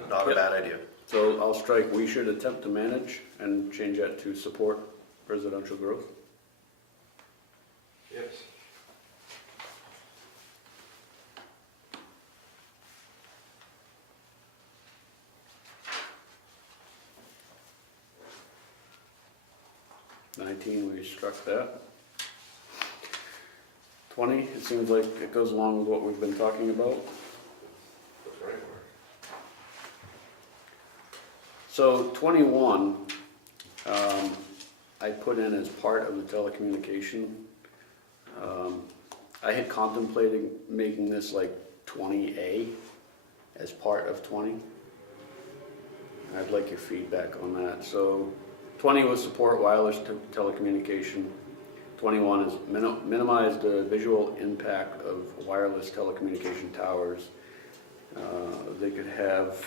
not a bad idea. So I'll strike, we should attempt to manage and change that to support residential growth. Yes. We struck that. 20, it seems like it goes along with what we've been talking about. The framework. So 21, I put in as part of the telecommunication. I had contemplated making this like 20A as part of 20. I'd like your feedback on that. So 20 was support wireless telecommunication. 21 is minimize the visual impact of wireless telecommunication towers. They could have,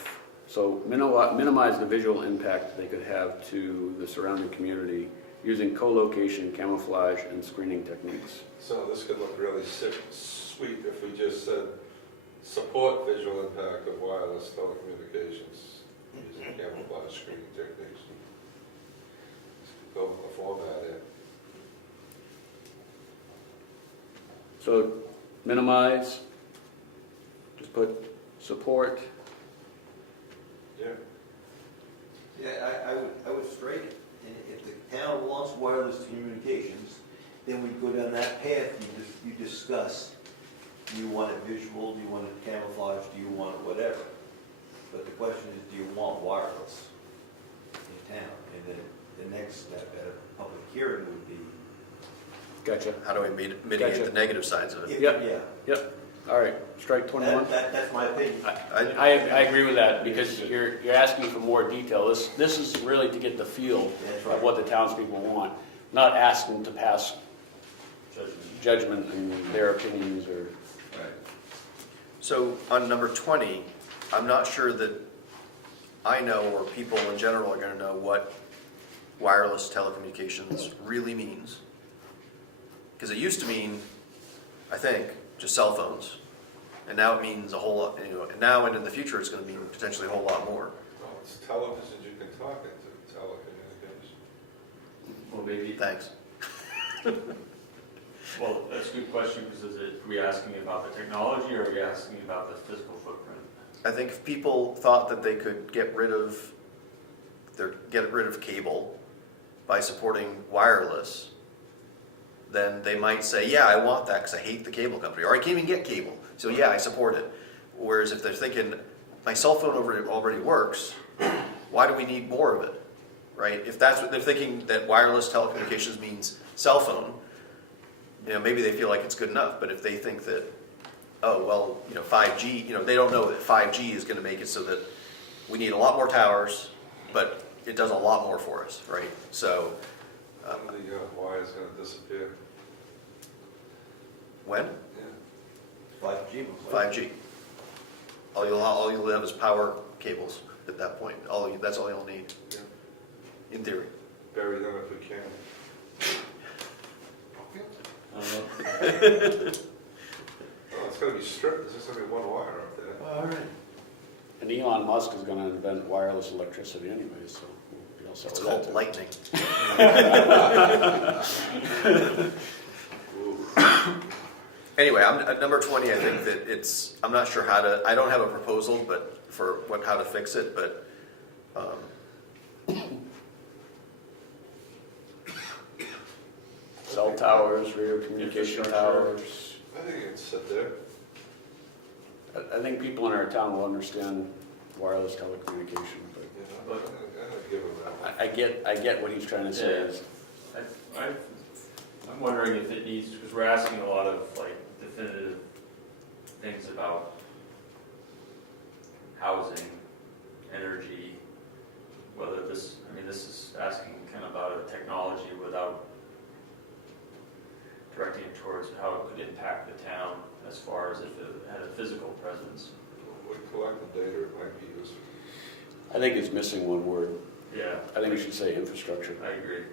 so minimize the visual impact they could have to the surrounding community using co-location, camouflage, and screening techniques. So this could look really sweet if we just said, support visual impact of wireless telecommunications using camouflage screening techniques. Go with the format here. So minimize, just put support. Yeah. Yeah, I would straight it. And if the town wants wireless communications, then we go down that path you discuss. Do you want it visual, do you want it camouflage, do you want it whatever? But the question is, do you want wireless in town? And then the next step at a public hearing would be. Gotcha. How do we mitigate Gotcha. the negative sides of it? Yep. Yeah. Yep. All right, strike 21. That's my opinion. I agree with that because you're asking for more detail. This is really to get the feel That's of right. what the townspeople want, not asking to pass judgment and their opinions or. Right. So on number 20, I'm not sure that I know or people in general are going to know what wireless telecommunications really means. Because it used to mean, I think, just cell phones. And now it means a whole lot, and now and in the future it's going to mean potentially a whole lot more. Well, it's television you can talk into, telecommunications. Well, maybe, Thanks. well, that's a good question, because are we asking about the technology, or are we asking about the physical footprint? I think if people thought that they could get rid of cable by supporting wireless, then they might say, yeah, I want that because I hate the cable company, or I can't even get cable, so yeah, I support it. Whereas if they're thinking, my cell phone already works, why do we need more of it, right? If that's what they're thinking, that wireless telecommunications means cell phone, maybe they feel like it's good enough, but if they think that, oh, well, 5G, they don't know that 5G is going to make it so that we need a lot more towers, but it does a lot more for us, right? So, The wire is going to disappear. when? Yeah. 5G. most likely. 5G. All you'll have is power cables at that point. That's all you'll need, Yeah. in theory. Bury them if we can. Oh, it's going to be stripped. There's just going to be one wire up there. All right. And Elon Musk is going to invent wireless electricity anyway, so we'll be all set It's with that. called lightning. Anyway, I'm at number 20. I think that I'm not sure I don't have a proposal, but for how to fix it, but Cell towers, radio communication towers. I think it can sit there. I think people in our town will understand wireless telecommunication, but I'm going to give him that one. I get what he's trying to say. Yeah. Is I'm wondering if it needs, because we're asking a lot of definitive things about housing, energy, whether this is asking kind of about a technology without directing it towards how it could impact the town as far as if it had a physical presence. We collect the data, it might be useful. I think it's missing one word. Yeah. I think we should say infrastructure, I agree.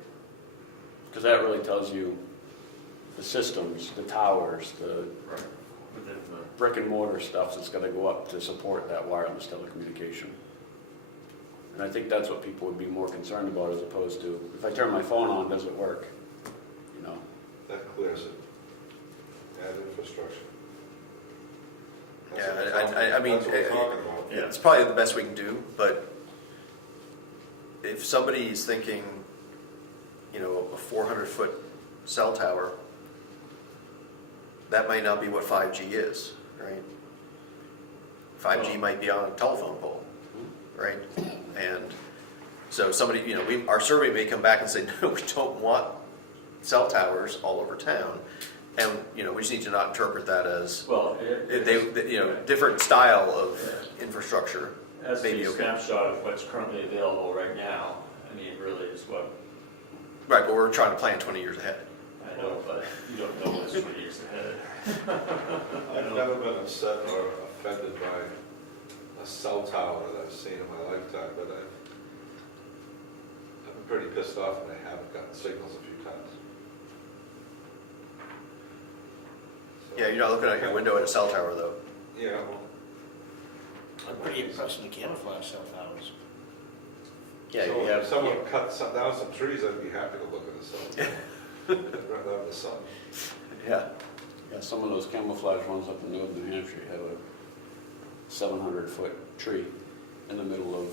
because that really tells you the systems, the towers, the Right. Within the, brick and mortar stuff that's going to go up to support that wireless telecommunication. And I think that's what people would be more concerned about, as opposed to, if I turn my phone on, does it work? That clears it. Add infrastructure. Yeah, That's what we're I mean, that's what we're talking about. Yeah. it's probably the best we can do. But if somebody is thinking, a 400-foot cell tower, that might not be what 5G is, right? 5G might be on a telephone pole, right? And So somebody, you know, our survey may come back and say, no, we don't want cell towers all over town. And, you know, we just need to not interpret that as, Well, you know, different style of infrastructure. as maybe a okay. snapshot of what's currently available right now, I mean, really is what, Right, but we're trying to plan 20 years ahead. I know, but you don't know what's 20 years ahead. I've never been upset or offended by a cell tower that I've seen in my lifetime, but I've been pretty pissed off when I haven't gotten signals a few times. So, Yeah, you're not looking out your window at a cell tower, though. Yeah, well, I'm pretty impressed with the camouflage cell towers. Yeah, so you if have. someone cut down some trees, I'd be happy to look at the cell. I'd rather have the sun. Yeah. Yeah, some of those camouflage ones up in northern New Hampshire have a 700-foot tree in the middle of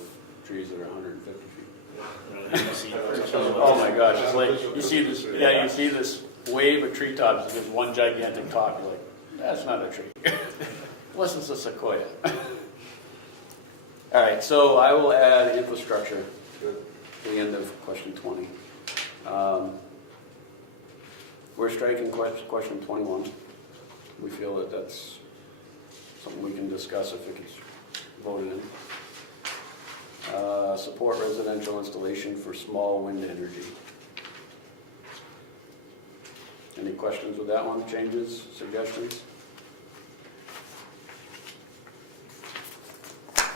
trees that are 150 feet. Oh my gosh, it's like, you see this, yeah, you see this wave of treetops, and there's one gigantic top, you're like, that's not a tree. Unless it's a sequoia. All right, so I will add infrastructure Good. at the end of question 20. We're striking question 21. We feel that that's something we can discuss if it gets voted in. Support residential installation for small wind energy. Any questions with that one? Changes, suggestions?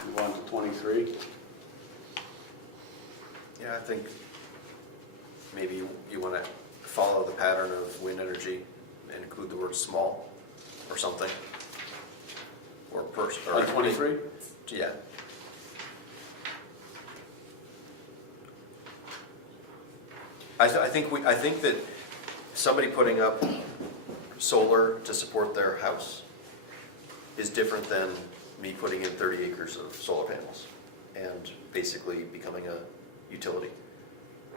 Move on to 23. Yeah, I think maybe you want to follow the pattern of wind energy and include the word small or something. Or person. On 23? Yeah. I think that somebody putting up solar to support their house is different than me putting in 30 acres of solar panels and basically becoming a utility,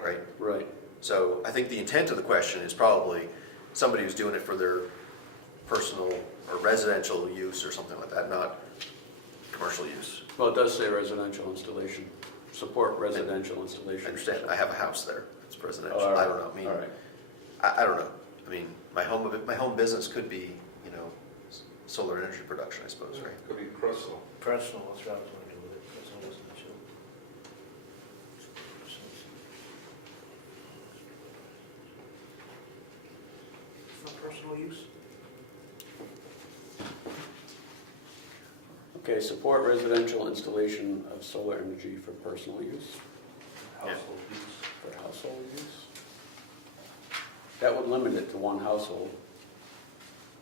right? Right. So I think the intent of the question is probably somebody who's doing it for their personal or residential use or something like that, not commercial use. Well, it does say residential installation. Support residential installation. I understand, I have a house there, it's residential, All right. I don't know, I mean, All right. I don't know. I mean, my home business could be, you know, solar energy production, I suppose, right? Could be personal. Personal, that's what I was gonna do with it, personal residential. For personal use? Okay, support residential installation of solar energy for personal use, Household use. for household use. That would limit it to one household.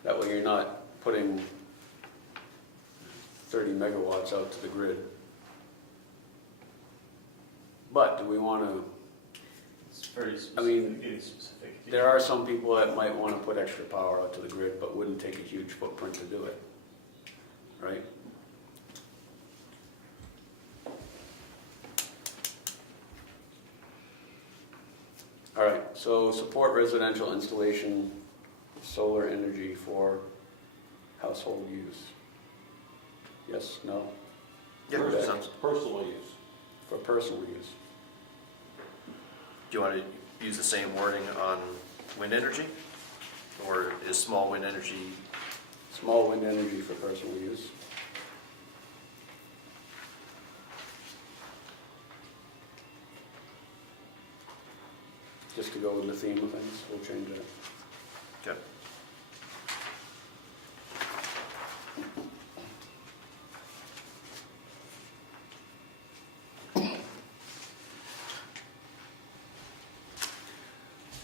That way you're not putting 30 megawatts out to the grid. But do we want to, It's very I specific. mean, It's specific. there are some people that might want to put extra power out to the grid, but wouldn't take a huge footprint to do it, right? All right, so support residential installation of solar energy for household use. Yes, no, Yeah, Okay. sounds, Personal use. for personal use. do you want to use the same wording on wind energy? Or is small wind energy, Small wind energy for personal use. Just to go with the theme of things, we'll change that. okay.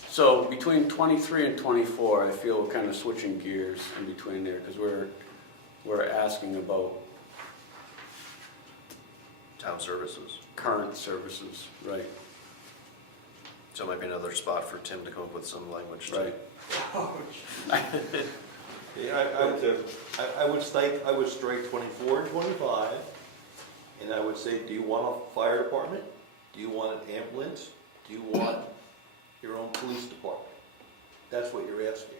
So between 23 and 24, I feel we're kind of switching gears in between there, because we're asking about Town services. current services, right? So it might be another spot for Tim to come up with some language. to- Right. Yeah, I would strike 24 and 25, and I would say, do you want a fire department? Do you want an ambulance? Do you want your own police department? That's what you're asking.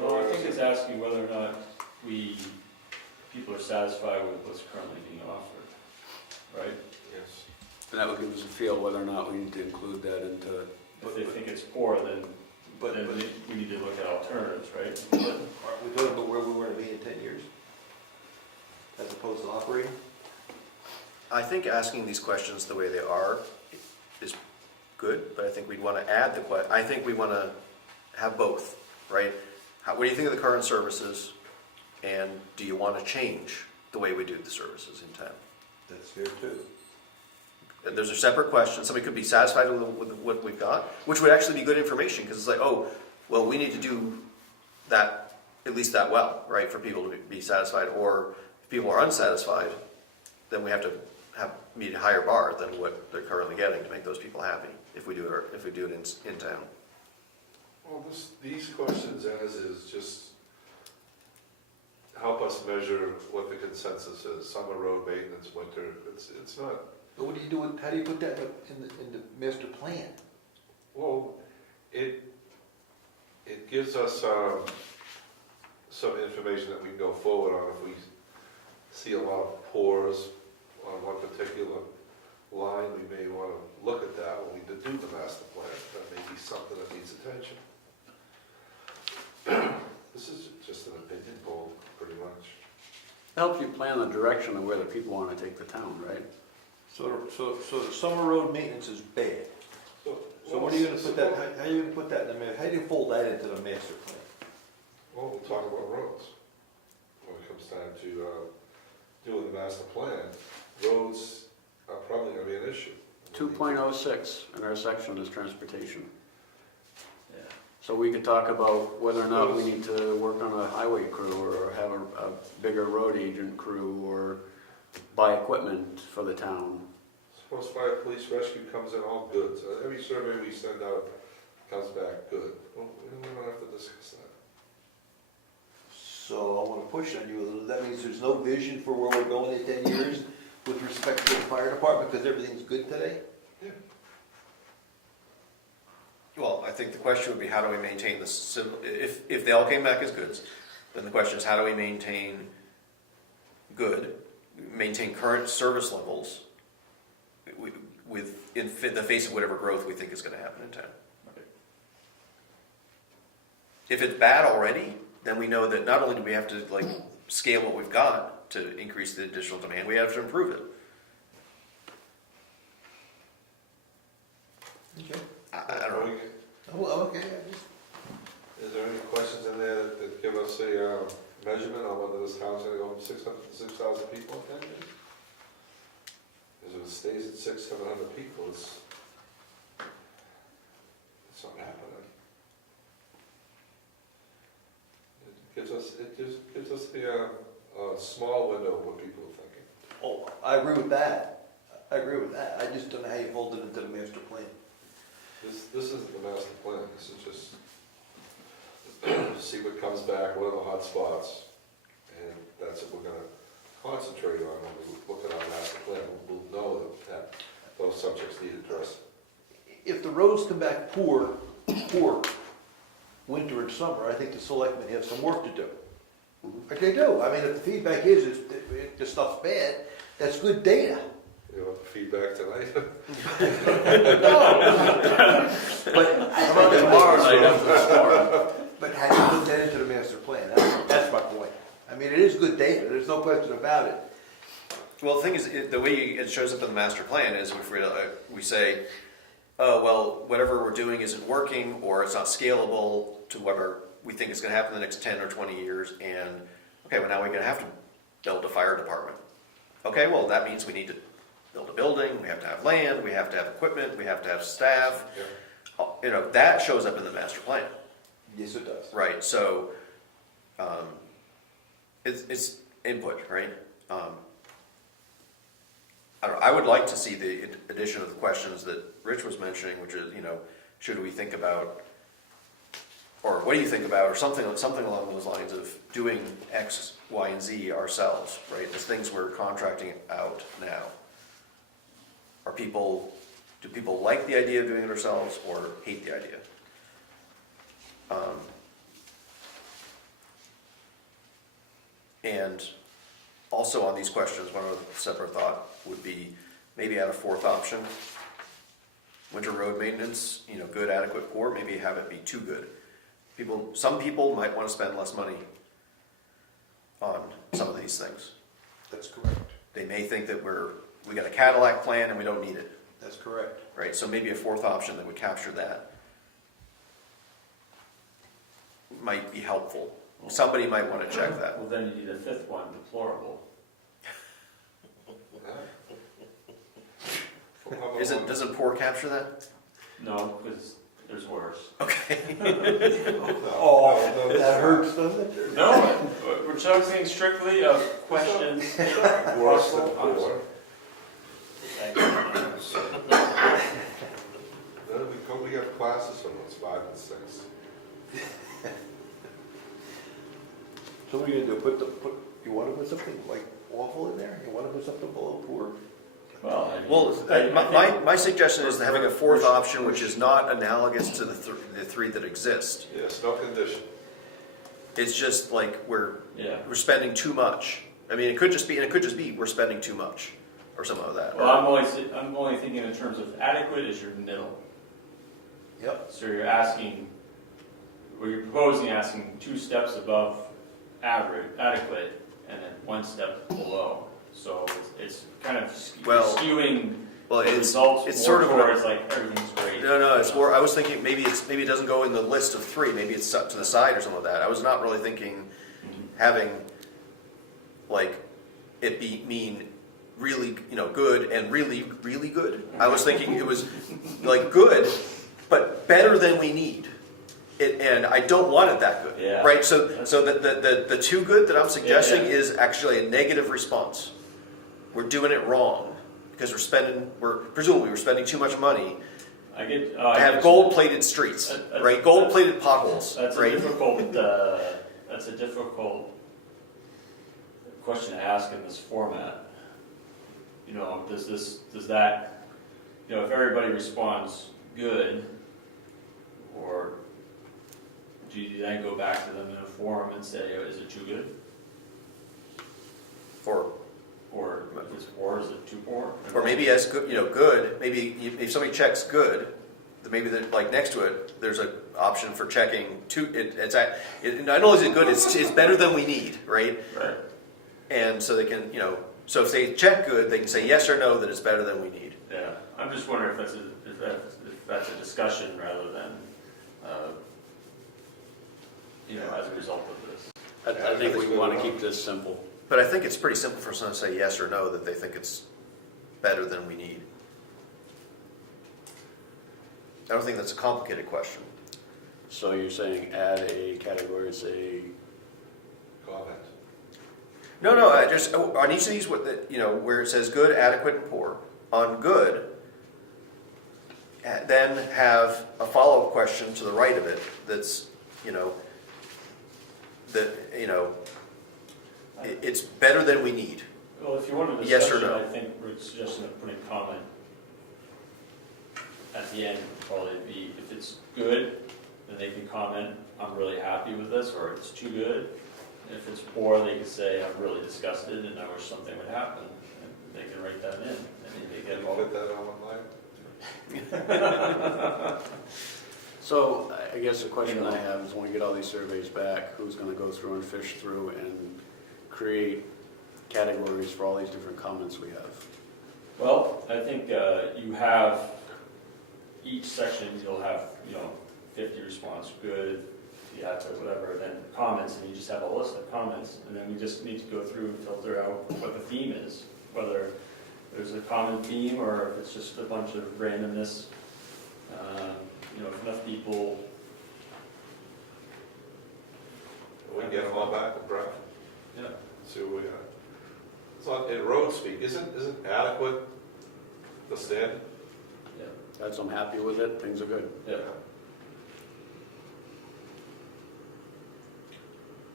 Well, I think it's asking whether or not we people are satisfied with what's currently being offered, right? Yes. And that would give us a feel whether or not we need to include that into, If they think it's poor, then But we need to look at alternatives, right? aren't we talking about where we want to be in 10 years? As opposed to operating? I think asking these questions the way they are is good, but I think we'd want to add I think we want to have both, right? What do you think of the current services, and do you want to change the way we do the services in town? That's fair too. Those are separate questions. Somebody could be satisfied with what we've got, which would actually be good information, because it's like, oh, well, we need to do that, at least that well, right, for people to be satisfied. Or if people are unsatisfied, then we have to meet a higher bar than what they're currently getting to make those people happy, if we do it in town. Well, these questions as is just help us measure what the consensus is. Summer road maintenance, winter, it's not. But what do you do with, how do you put that in the master plan? Well, it gives us some information that we can go forward on if we see a lot of pores on one particular line. We may want to look at that when we do the master plan. That may be something that needs attention. This is just an opinion poll, pretty much. it helps you plan the direction of where the people want to take the town, right? So the summer road maintenance is bad. So what are you gonna put that, how are you gonna put that in the, how do you fold that into the master plan? Well, we'll talk about roads. When it comes time to doing the master plan, roads are probably gonna be an issue. 2.06 in our section is transportation. Yeah. So we could talk about whether or not we need to work on a highway crew, or have a bigger road agent crew, or buy equipment for the town. Suppose fire, police, rescue comes in all good. So every survey we send out comes back good. Well, we don't have to discuss that. So I wanna push on you a little, that means there's no vision for where we're going in 10 years with respect to the fire department, because everything's good today? Yeah. Well, I think the question would be, how do we maintain this? If they all came back as goods, then the question is, how do we maintain current service levels in the face of whatever growth we think is going to happen in town? Okay. If it's bad already, then we know that not only do we have to scale what we've got to increase the additional demand, we have to improve it. Okay. I don't know. Oh, okay, Is there any questions in there that give us a measurement on whether this town's gonna go from 600 to 6,000 people in 10 years? Because if it stays at 600-700 people, it's not happening. It just gives us the small window of what people are thinking. Oh, I agree with that. I just don't know how you fold it into the master plan. This isn't the master plan. This is just see what comes back, what are the hot spots, and that's what we're gonna concentrate on when we look at our master plan. We'll know that those subjects need addressing. If the roads come back poor, winter and summer, I think the selectmen have some work to do. Like they do. I mean, if the feedback is the stuff's bad, that's good data. You know, feedback tonight. But how do you put that into the master plan? That's my point. I mean, it is good data, there's no question about it. Well, the thing is, the way it shows up in the master plan is if we say, oh, well, whatever we're doing isn't working, or it's not scalable to whatever we think is going to happen in the next 10 or 20 years, and okay, well, now we're going to have to build a fire department. Okay, well, that means we need to build a building, we have to have land, we have to have equipment, we have to have staff. Yeah. You know, that shows up in the master plan. Yes, it does. Right, so it's input, right? I don't know, I would like to see the addition of the questions that Rich was mentioning, which is, should we think about, or what do you think about, or something along those lines of doing X, Y, and Z ourselves, right? There's things we're contracting out now. Do people like the idea of doing it ourselves, or hate the idea? And also on these questions, one other separate thought would be maybe add a fourth option. Winter road maintenance, good, adequate, poor, maybe have it be too good. Some people might want to spend less money on some of these things. That's correct. They may think that we got a Cadillac plan and we don't need it, That's correct. right? So maybe a fourth option that would capture that might be helpful. Somebody might want to check that. Well, then you need a fifth one, deplorable. Doesn't poor capture that? No, because there's worse. Okay. Oh, that hurts, doesn't it? No, we're talking strictly of questions. Worse than poor. Then we got classes from those 5 and 6. So what are you gonna do, you wanna put something like awful in there? You wanna put something below poor? Well, I mean, Well, I think- my suggestion is having a fourth option which is not analogous to the three that exist. Yes, no condition. It's just like we're Yeah. spending too much. I mean, it could just be we're spending too much or something like that. Well, I'm only thinking in terms of adequate is your middle. Yep. So you're asking, or you're proposing asking 2 steps above adequate, and then 1 step below. So it's kind of skewing Well, the it's results more sort of towards like everything's great. No, it's more. I was thinking maybe it doesn't go in the list of 3. Maybe it's up to the side or something like that. I was not really thinking having like it mean really good and really really good. I was thinking it was like good, but better than we need. And I don't want it that good, Yeah. right? So the too good that I'm suggesting Yeah. is actually a negative response. We're doing it wrong because presumably we're spending too much money I get. to have gold-plated streets, right? Gold-plated potholes, That's right? That's a difficult question to ask in this format. Does that, if everybody responds good, or do you then go back to them in a forum and say, is it too good? Or if it's poor, is it too poor? Or maybe as good, good. Maybe if somebody checks good, then maybe like next to it, there's an option for checking too. Not only is it good, it's better than we need, right? Right. And so they can, so if they check good, they can say yes or no that it's better than we need. Yeah, I'm just wondering if that's a discussion rather than, as a result of this. I think we want to keep this simple. But I think it's pretty simple for someone to say yes or no that they think it's better than we need. I don't think that's a complicated question. So you're saying add a category, say, Comment. No, I just on each of these, where it says good, adequate, and poor. On good, then have a follow-up question to the right of it. That's it's better than we need. Well, if you want a Yes or discussion, no? I think we're suggesting of putting comment at the end would probably be, if it's good, then they can comment, I'm really happy with this, or it's too good. And if it's poor, they can say, I'm really disgusted and I wish something would happen. And they can write that in, and then they Can get you all. fit that on one line? so I guess the question I have is when we get all these surveys back, who's going to go through and fish through and create categories for all these different comments we have? Well, I think you have, each section you'll have, 50 response, good, yeah, whatever, then comments, and you just have a list of comments, and then we just need to go through and filter out what the theme is, whether there's a common theme or if it's just a bunch of randomness. If enough people. We can get them all back and draft. Yeah. See what we got. So in road speak, isn't adequate the standard? Yeah. That's, I'm happy with it, things are good. Yeah.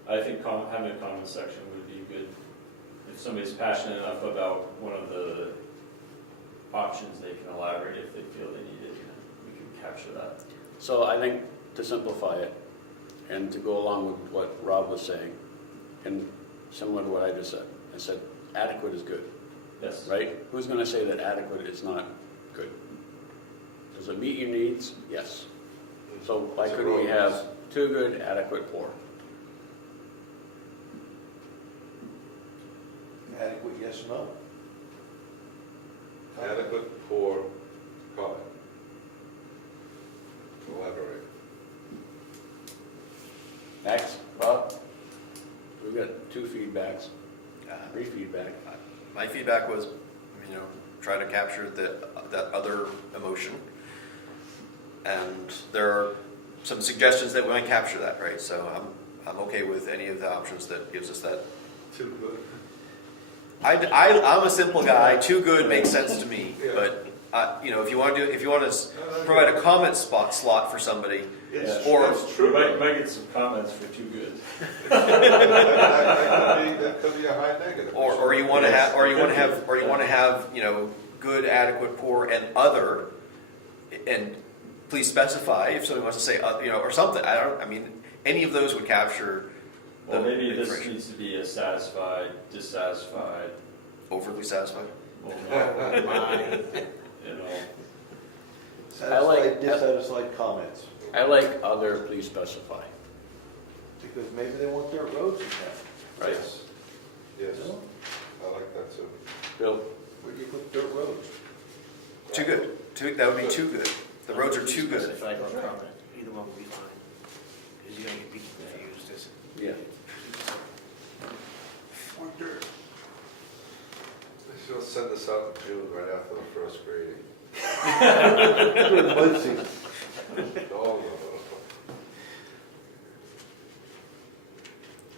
I think having a comment section would be good. If somebody's passionate enough about one of the options, they can elaborate if they feel they need it, and we can capture that. So I think to simplify it, and to go along with what Rob was saying, and similar to what I just said, I said adequate is good, Yes. right? Who's gonna say that adequate is not good? Does it meet your needs? Yes. So why It's a couldn't we road. have too good, adequate, poor? Adequate, yes, no? Adequate, poor, comment. Elaborate. Max, Bob? We've got 2 feedbacks, Uh, 3 feedback. My feedback was, try to capture that other emotion. And there are some suggestions that we might capture that, right? So I'm okay with any of the options that gives us that. Too good. I'm a simple guy. Too good makes sense to me. Yeah. But if you want to provide a comment slot for somebody, It's, Or- it's You true. might get some comments for too good. That could be a high negative. or you want to have, or you want to have, good, adequate, poor, and other, and please specify if somebody wants to say, or something. Any of those would capture. Well, the maybe this information. needs to be a satisfied, dissatisfied, Overly satisfied. well, no, you know. Satisfied, dissatisfied comments, I like other, please specify. because maybe they want their roads in town. Right. Yes. Yes, You know? I like that too. Bill? Where do you put dirt roads? Too good. That would be too good. The roads are too good. Specified or comment, either one would be fine. Because you're gonna get people confused, as Yeah. or dirt. They should send this out in June, right after the first grading. Mud season. Oh, no.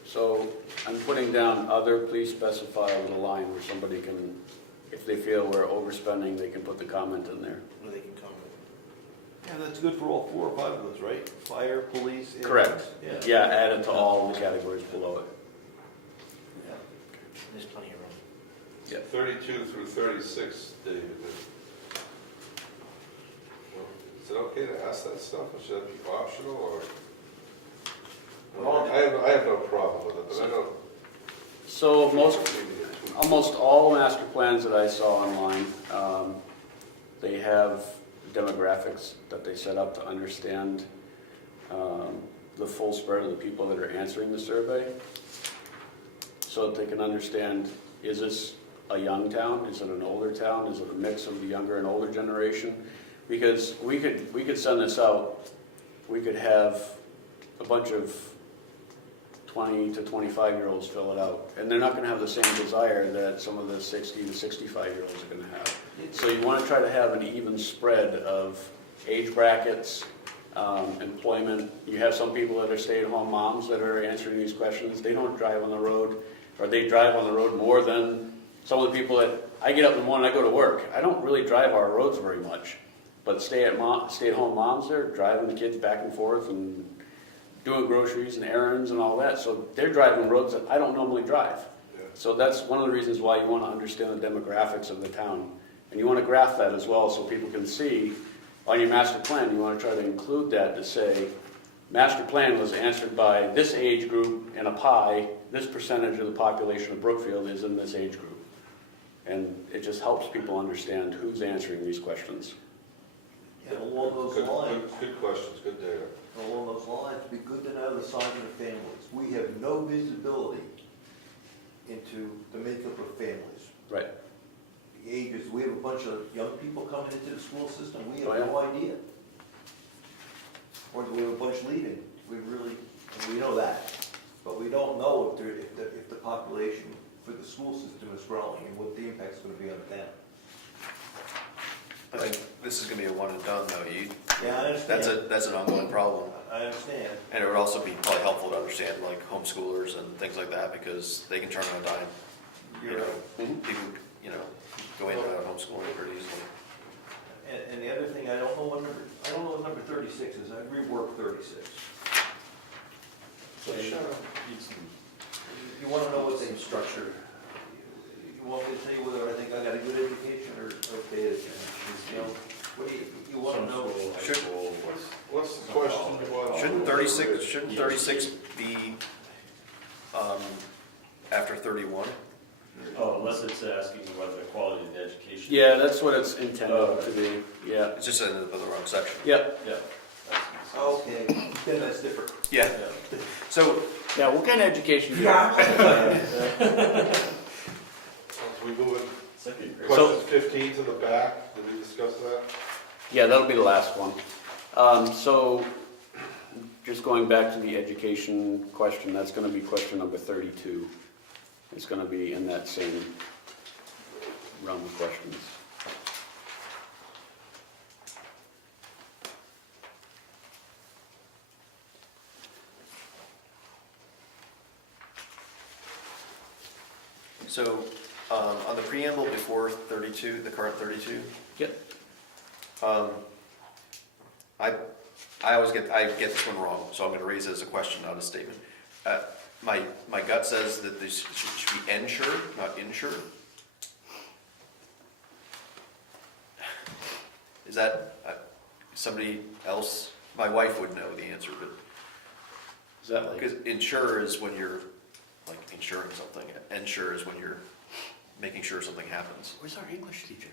So I'm putting down other, please specify with a line where somebody can, if they feel we're overspending, they can put the comment in there. Where they can comment. Yeah, that's good for all 4 or 5 of those, right? Fire, police. Correct. ambulance. Yeah, add it to all the categories below it. There's plenty of room. 32 through 36, David. Well, is it okay to ask that stuff, or should it be optional, or? Well, I have no problem with it, but I don't. So most, maybe it's too- almost all master plans that I saw online, they have demographics that they set up to understand the full spread of the people that are answering the survey. So that they can understand, is this a young town? Is it an older town? Is it a mix of the younger and older generation? Because we could send this out, we could have a bunch of 20 to 25-year-olds fill it out, and they're not gonna have the same desire that some of the 60 to 65-year-olds are gonna have. So you wanna try to have an even spread of age brackets, employment. You have some people that are stay-at-home moms that are answering these questions. They don't drive on the road, or they drive on the road more than some of the people that, I get up in the morning, I go to work. I don't really drive our roads very much, but stay-at-home moms, they're driving the kids back and forth and doing groceries and errands and all that. So they're driving roads that I don't normally drive. Yeah. So that's one of the reasons why you want to understand the demographics of the town. And you want to graph that as well so people can see on your master plan, you want to try to include that to say, master plan was answered by this age group in a pie, this percentage of the population of Brookfield is in this age group. And it just helps people understand who's answering these questions. And along those Good, lines, good questions, good data. along those lines, it'd be good to know the size of the families. We have no visibility into the makeup of families. Right. The ages, we have a bunch of young people coming into the school system, we Oh, have yeah. no idea. Or do we have a bunch leaving? We know that, but we don't know if the population for the school system is growing and what the impact's gonna be on the town. I think this is going to be a one and done, though. Yeah, I understand. That's an ongoing problem. I understand. And it would also be probably helpful to understand like homeschoolers and things like that, because they can turn on a dime. You're right. People, go in and out of homeschooling pretty easily. And the other thing, I don't know what number 36 is, I reworked 36. So You wanna know what's in structure? You want me to tell you whether I think I got a good education or bad education? What do you wanna know? Should- What's the question you want? Shouldn't 36 be after 31? Oh, unless it's asking whether the quality of the education. Yeah, that's what it's intended to be, yeah. It's just in the wrong section. Yep, Yeah. that's- Okay, then that's different. Yeah, Yeah. so, yeah, what kind of education do you We move in, Second grade. question 15 to the back, did we discuss that? Yeah, that'll be the last one. So, just going back to the education question, that's gonna be question number 32. It's gonna be in that same realm of questions. so, on the preamble before 32, the current 32, Yep. I always get this one wrong, so I'm gonna raise it as a question, not a statement. My gut says that this should be insured, not insured. Is that, somebody else, my wife would know the answer, but, Is that like, because insure is when you're, like, insuring something. Insure is when you're making sure something happens. where's our English teacher?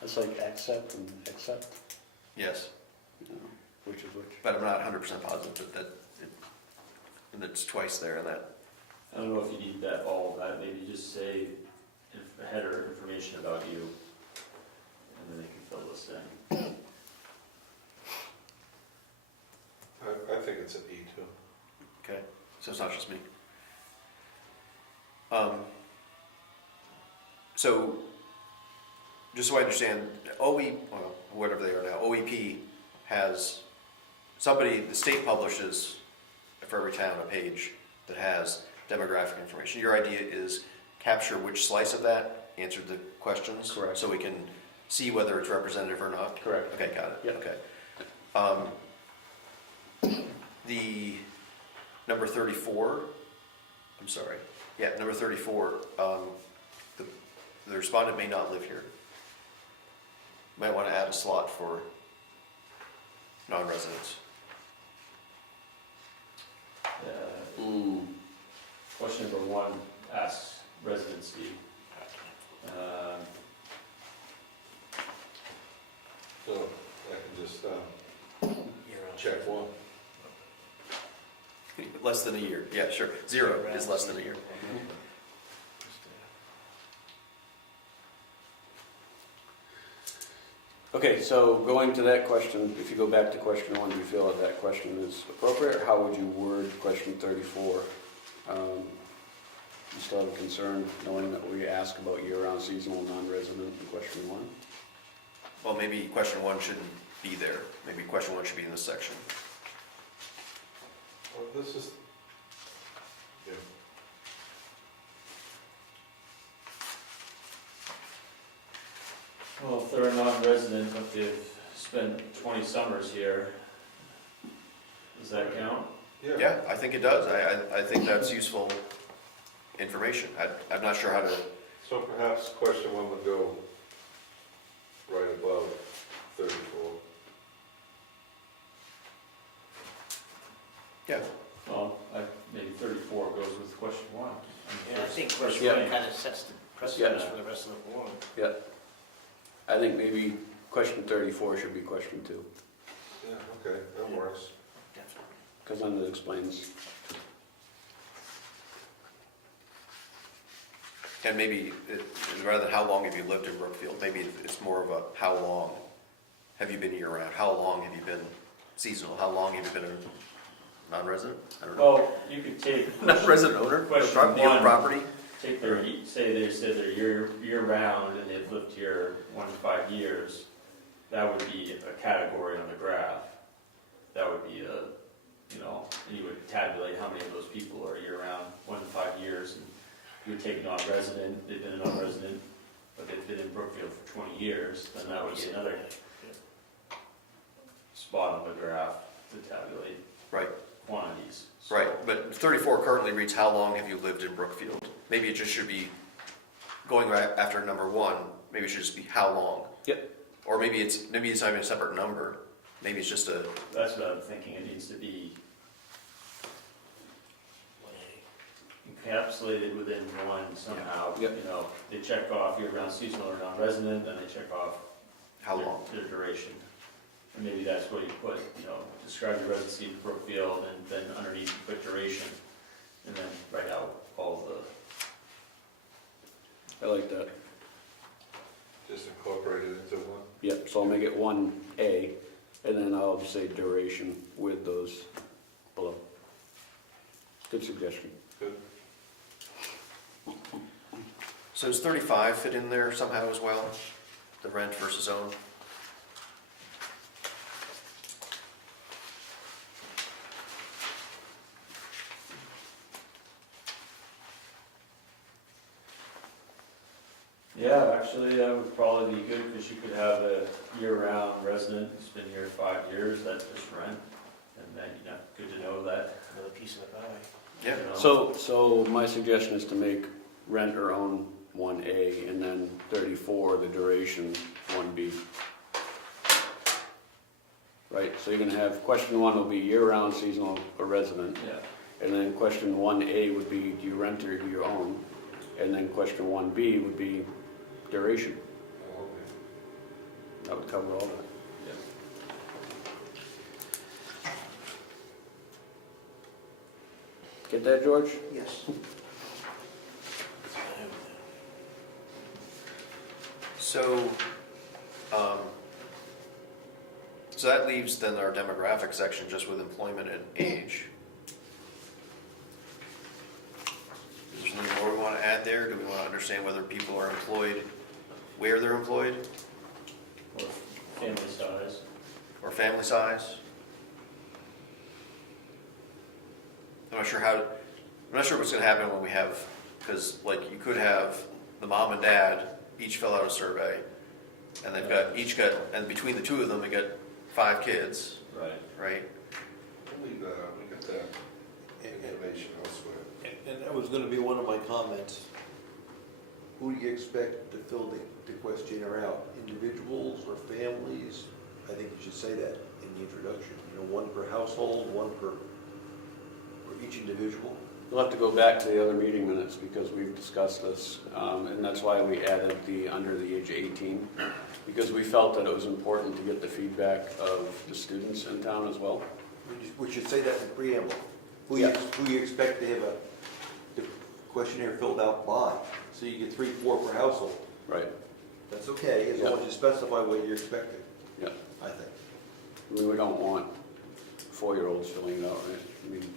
That's like accept and accept, Yes, you know, which is which. but I'm not 100% positive that and it's twice there, and that, I don't know if you need that, all of that, maybe just say header information about you, and then they can fill this in. I think it's an E too. okay, so it's not just me. So, just so I understand, well, whatever they are now, OEP has, the state publishes for every town a page that has demographic information. Your idea is capture which slice of that, answer the questions. Correct. So we can see whether it's representative or not. Correct. Okay, got it. Yep. Okay. The number 34, I'm sorry. Yeah, number 34, the respondent may not live here. Might want to add a slot for non-residents. Question number 1 asks residency. So I can just check one. Less than a year, yeah, sure. 0 is less than a year. Okay, so going to that question, if you go back to question 1, do you feel that that question is appropriate? How would you word question 34? You still have a concern knowing that we ask about year-round seasonal non-resident in question 1? Well, maybe question 1 shouldn't be there. Maybe question 1 should be in this section. Well, this is, yeah. Well, if they're a non-resident, but they've spent 20 summers here, does that count? Yeah, I think it does. I think that's useful information. I'm not sure how to, So perhaps question 1 would go right above 34. yeah. Well, maybe 34 goes with question 1. Yeah, I think question Yeah. 1 kind of sets the precedence for the rest of the board. Yeah. I think maybe question 34 should be question 2, Yeah, okay, that works. because then it explains. And maybe, rather than how long have you lived in Brookfield, maybe it's more of a how long have you been year-round? How long have you been seasonal? How long have you been a non-resident? I don't know. Well, you could take. Non-resident owner? Question Your 1. property? Take their, say they said they're year-round and they've lived here 1 to 5 years, that would be a category on the graph. That would be and you would tabulate how many of those people are year-round, 1 to 5 years. And you would take non-resident, they've been a non-resident, but they've been in Brookfield for 20 years, then that would be another spot on the graph to tabulate Right. quantities. So- Right, but 34 currently reads how long have you lived in Brookfield? Maybe it just should be going right after number 1. Maybe it should just be how long. Yep. Or maybe it's not even a separate number. Maybe it's just a, That's what I'm thinking, it needs to be encapsulated within one somehow. Yep. You know, they check off year-round seasonal or non-resident, and they check off How long? their duration. And maybe that's what you put, you know, describe your residency in Brookfield, and then underneath you put duration, and then write out all the, I like that. Just incorporate it into one. Yep, so I'll make it 1A, and then I'll say duration with those below. Good suggestion. Good. So does 35 fit in there somehow as well? The rent versus own? yeah, actually, that would probably be good, because you could have a year-round resident who's been here 5 years, that's just rent, and then, you know, good to know that. Another piece of the pie. Yeah. you know. So my suggestion is to make rent or own 1A, and then 34, the duration, 1B. Right, so you're gonna have, question 1 will be year-round, seasonal, or resident, Yeah, and then question 1A would be, do you rent or do you own? And then question 1B would be duration. Oh, okay. That would cover all that. yeah. Get that, George? Yes. So, so that leaves then our demographic section just with employment and age. Is there something more we want to add there? Do we want to understand whether people are employed, where they're employed, Or family size. or family size? I'm not sure what's going to happen when we have, because like you could have the mom and dad each fill out a survey, and they've got, and between the two of them, they got 5 kids, Right. right? We'll leave that out, we got that information elsewhere. And that was gonna be one of my comments. Who do you expect to fill the questionnaire out? Individuals or families? I think you should say that in the introduction. You know, one per household, one for each individual. You'll have to go back to the other meeting minutes because we've discussed this, and that's why we added the under the age of 18, because we felt that it was important to get the feedback of the students in town as well. We should say that in the preamble. Who you expect to have the questionnaire filled out by. So you get 3, 4 per household. Right. That's okay, as long as you specify what you're expecting, Yeah. I think. I mean, we don't want 4-year-olds filling it out, right? I mean,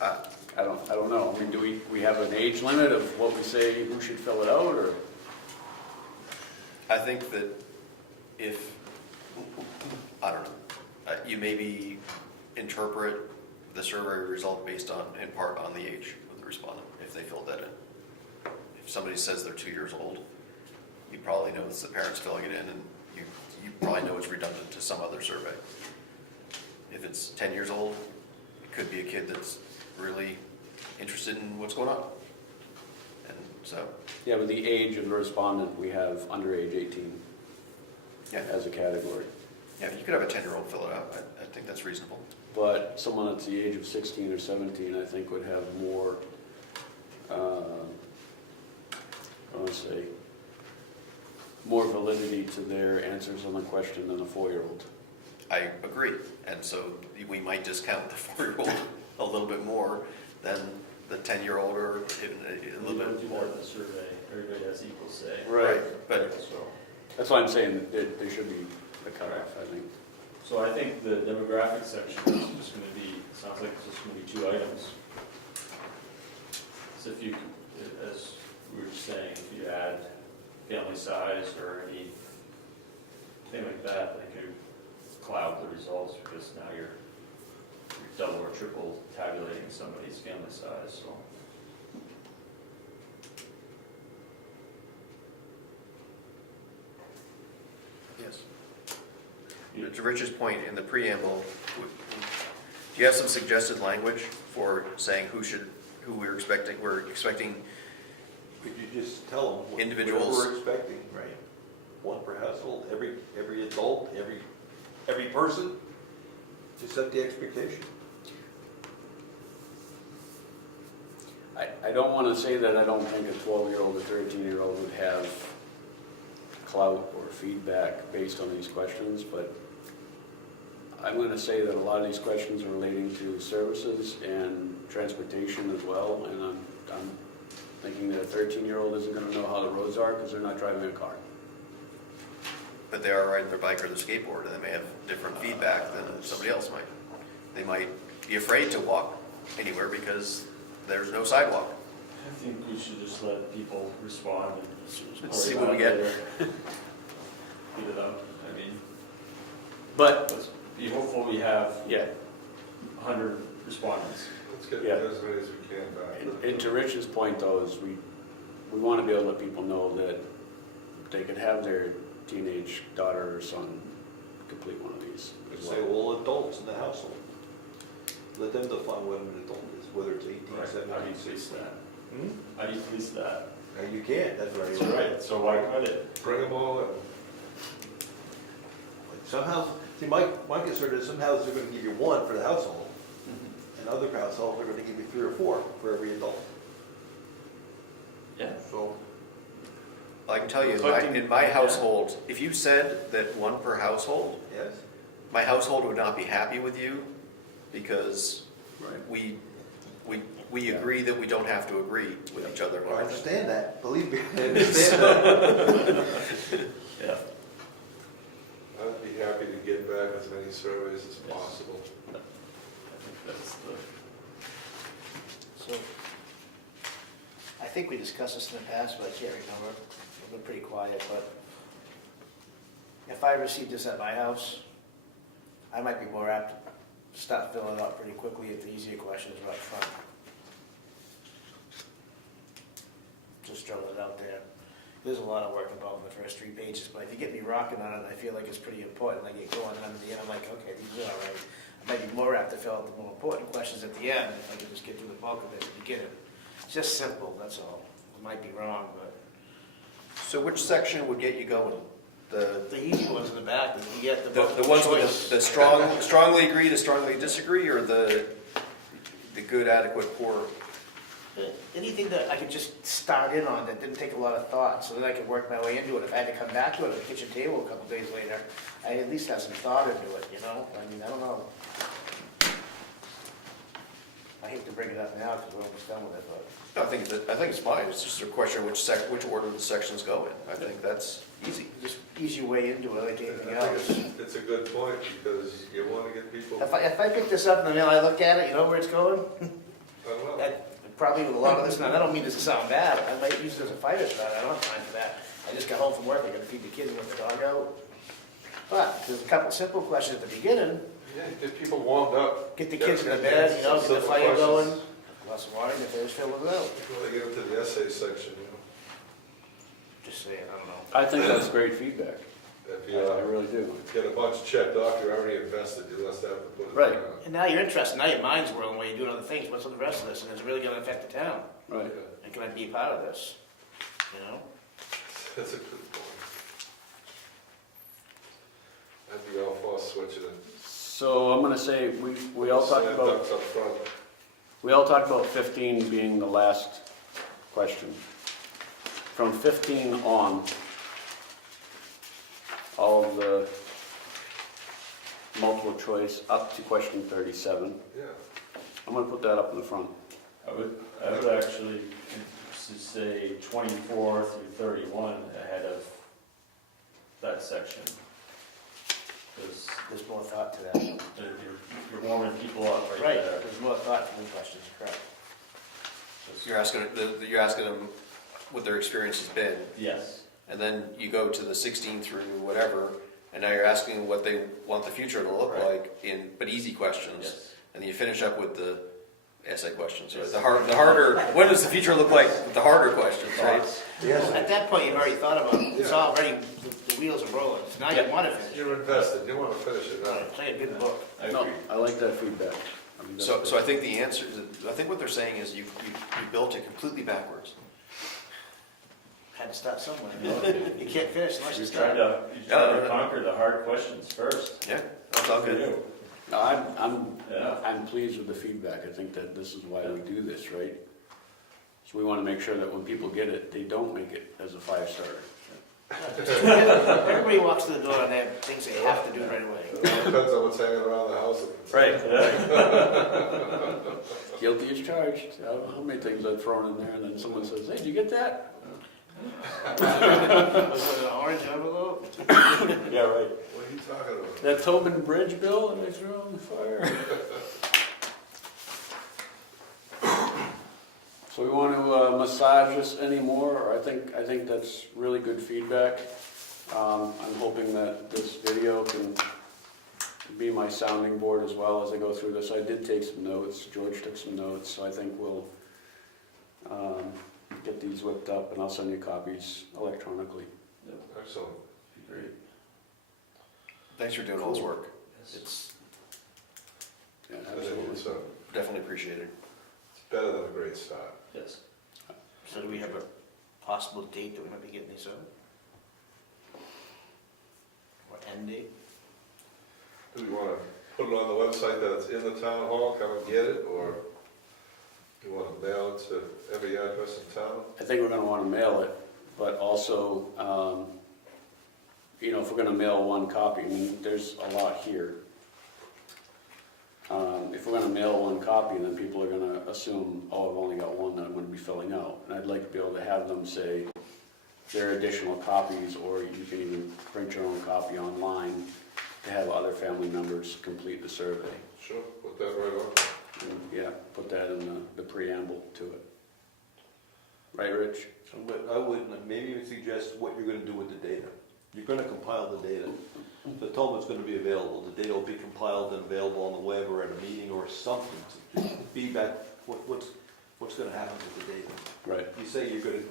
I don't know. I mean, do we have an age limit of what we say who should fill it out, or? I think that if, I don't know, you maybe interpret the survey result based on, in part, on the age of the respondent, if they filled that in. If somebody says they're 2 years old, you probably know it's the parents filling it in, and you probably know it's redundant to some other survey. If it's 10 years old, it could be a kid that's really interested in what's going on. And so, Yeah, with the age of the respondent, we have under age 18 yeah, as a category. yeah, you could have a 10-year-old fill it out. I think that's reasonable. But someone that's the age of 16 or 17, I think, would have more, I want to say, more validity to their answers on the question than a 4-year-old. I agree, and so we might discount the 4-year-old a little bit more than the 10-year-old, or even a little We bit do more. that in the survey, everybody has equal say. Right. But So, That's why I'm saying that there should be a cutoff, I think. so I think the demographic section is just gonna be, sounds like it's just gonna be 2 items. So if you, as we were saying, if you add family size or anything like that, they could cloud the results, because now you're double or triple tabulating somebody's family size, so. yes. To Rich's point in the preamble, do you have some suggested language for saying who we're expecting? We're expecting Could you just tell them Individuals. what we're expecting, right? One per household, every adult, every person, to set the expectation. I don't want to say that I don't think a 12-year-old or 13-year-old would have clout or feedback based on these questions, but I'm going to say that a lot of these questions are relating to services and transportation as well, and I'm thinking that a 13-year-old isn't going to know how the roads are because they're not driving a car. But they are riding their bike or their skateboard, and they may have different feedback than somebody else might. They might be afraid to walk anywhere because there's no sidewalk. I think we should just let people respond and Let's see what we get. Get it out. I mean, But, let's be hopeful we have yeah, 100 respondents. Let's get Yeah. as many as we can back. and to Rich's point though, is we want to be able to let people know that they can have their teenage daughter or son complete one of these as Say well. all adults in the household. Let them define what an adult is, whether it's 18, Right. 17, How do you police 16. that? Hmm? How do you police that? Now, you can't, that's right. That's right, so why cut it? Bring them all in. Somehow, see, my concern is some houses are gonna give you one for the household, and other households are gonna give you 3 or 4 for every adult. Yeah. So, I can tell you, Collecting- in my household, if you said that one per household, yes, my household would not be happy with you because Right. we agree that we don't have to agree with each other. I understand that, believe me, I understand that. Yeah. I'd be happy to get back as many surveys as possible. I think that's the, So, I think we discussed this in the past, but I can't remember. I've been pretty quiet, but if I received this at my house, I might be more apt to start filling it out pretty quickly if the easier questions are up front. Just throwing it out there. There's a lot of work involved in the first 3 pages, but if you get me rocking on it, I feel like it's pretty important. I get going, and then at the end, I'm like, okay, these are all right. I might be more apt to fill out the more important questions at the end if I can just get through the bulk of it at the beginning. It's just simple, that's all. I might be wrong, but So which section would get you going? the easy ones in the back, you get the The multiple ones choice. with the strongly agree to strongly disagree, or the good, adequate, poor? Anything that I could just start in on that didn't take a lot of thought, so that I could work my way into it. If I had to come back to it at the kitchen table a couple days later, I at least have some thought into it, you know? I mean, I don't know. I hate to bring it up now because we're almost done with it, but. No, I think it's fine. It's just a question of which order the sections go in. I think that's easy. Just ease your way into it like anything I else. think it's a good point because you want to get people, If I pick this up in the mail, I look at it, you know where it's going? I don't know. That, probably with a lot of this, now, I don't mean this to sound bad, I might use it as a fighter shot, I don't have time for that. I just got home from work, I gotta feed the kids and let the dog out. But, there's a couple simple questions at the beginning, Yeah, get people warmed up. get the kids in the bed, you know, get the Simple fire going. questions. Glass of wine, if there's fill it out. Before they get into the essay section, you know. Just saying, I don't know. I think that's great feedback. If I you really do. get a bunch checked off, you're already invested, you less have to put it Right. down. And now you're interested, now your mind's whirling while you're doing other things, what's with the rest of this, and it's really gonna affect the town. Right. And can I be a part of this, you know? That's a good point. I'd be all for switching it. So I'm gonna say, we all talked Slam about, dunks up front. we all talked about 15 being the last question. From 15 on, all of the multiple choice up to question 37. Yeah. I'm gonna put that up in the front. I would actually say 24 through 31 ahead of that section. Because There's more thought to that. you're warming people up right Right, there. there's more thought to the questions, correct. You're asking them what their experience has been, Yes, and then you go to the 16 through whatever, and now you're asking what they want the future to look Right. like but easy questions, yes. and then you finish up with the essay questions, right? Yes. The harder. What does the future look like with the harder questions, right? Thoughts? yes. At that point, you've already thought about it, it's already, the wheels are rolling, so now you Yeah. want to finish it. You're invested, you want to finish it now. It's like a good book. I No, agree. I like that feedback. I mean, that's So good. I think the answer, I think what they're saying is you built it completely backwards. Had to start somewhere. You can't finish unless you You're trying start. to conquer the hard questions first. Yeah, that's all For good. you. No, Yeah. I'm pleased with the feedback. I think that this is why we do this, right? So we want to make sure that when people get it, they don't make it as a 5-star. Everybody walks to the door and they have things they have to do right away. Depends on what's hanging around the house. Right. Guilty as charged. I don't know how many things I've thrown in there, and then someone says, hey, did you get that? Was it an orange envelope? Yeah, right. What are you talking about? That Tobin Bridge bill that they threw on the fire. So we want to massage this anymore, or I think that's really good feedback. I'm hoping that this video can be my sounding board as well as I go through this. I did take some notes, George took some notes, so I think we'll get these whipped up and I'll send you copies electronically. Excellent. Great. Thanks for doing all this work. It's Yeah, I think absolutely. it's definitely appreciated. better than a great start. Yes. So do we have a possible date that we might be getting these out? Or end date? Do we want to put it on the website that it's in the town hall, come and get it, or you want to mail it to every address in town? I think we're going to want to mail it, but also, you know, if we're going to mail one copy, I mean, there's a lot here. If we're going to mail one copy, then people are going to assume, oh, I've only got one that I'm going to be filling out. And I'd like to be able to have them say there are additional copies, or you can even print your own copy online to have other family members complete the survey. Sure, put that right on. And, yeah, put that in the preamble to it. Right, Rich? But I would maybe even suggest what you're gonna do with the data. You're gonna compile the data. The Tolman's gonna be available. The data will be compiled and available on the web or at a meeting or something to feedback what's gonna happen with the data. Right. You say you're gonna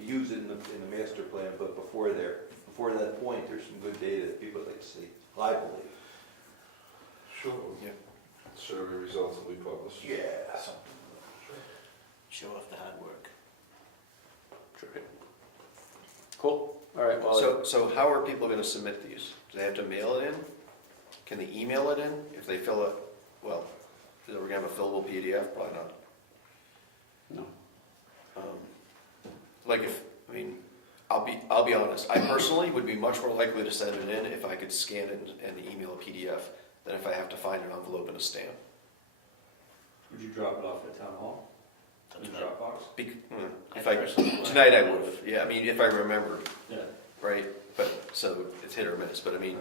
use it in the master plan, but before that point, there's some good data that people like to see, I believe. Sure. Yeah. Survey results will be published. Yeah. Show off the hard work. Great. Cool. All right. Well, So how are people going to submit these? Do they have to mail it in? Can they email it in? If they fill it, well, are we going to have a fillable PDF? Probably not. no. Like if, I mean, I'll be honest, I personally would be much more likely to send it in if I could scan it and email a PDF than if I have to find an envelope and a stamp. Would you drop it off at town hall? In the Dropbox? If tonight I would have, yeah, I mean, if I remembered, Yeah. right? But, so it's hit or miss, but I mean,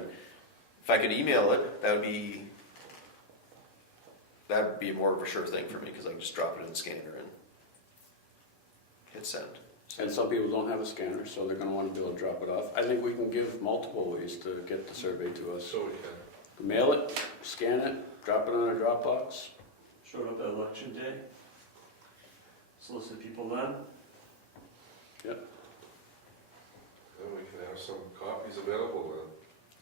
if I could email it, that would be more of a sure thing for me, because I can just drop it in the scanner and hit send. And some people don't have a scanner, so they're going to want to be able to drop it off. I think we can give multiple ways to get the survey to us. So we can. Mail it, scan it, drop it on a Dropbox. Showed up at election day. Solicit people then. Then we can have some copies available then.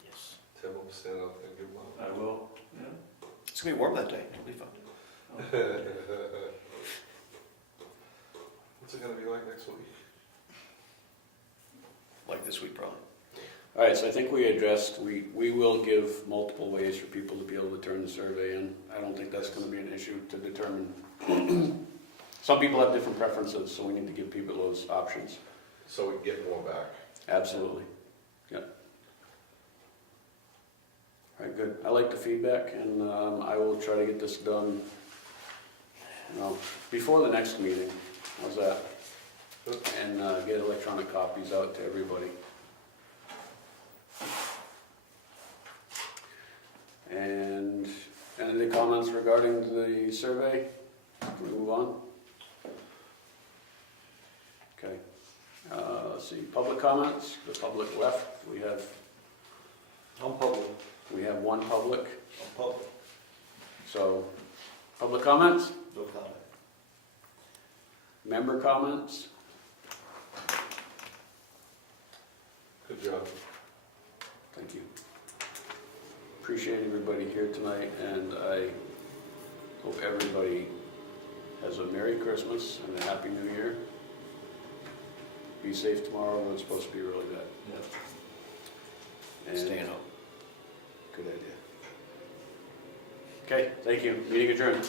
Yes. Tim will stand up and give them out. I will, yeah. It's going to be warm that day, it'll be fun. What's it going to be like next week? Like this week, probably. All right, so I think we addressed, we will give multiple ways for people to be able to turn the survey in. I don't think that's going to be an issue to determine. Some people have different preferences, so we need to give people those options. So we can get more back. Absolutely. Yep. All right, good. I like the feedback, and I will try to get this done, you know, before the next meeting. How's that? And get electronic copies out to everybody. And any comments regarding the survey? Can we move on? Okay. Let's see, public comments, the public left, we have I'm public. one public, I'm public. so, public comments, No comment. member comments, Good job. thank you. Appreciate everybody here tonight, and I hope everybody has a Merry Christmas and a Happy New Year. Be safe tomorrow, when it's supposed to be really bad. And Staying home. good idea. Okay, thank you. Meeting adjourned.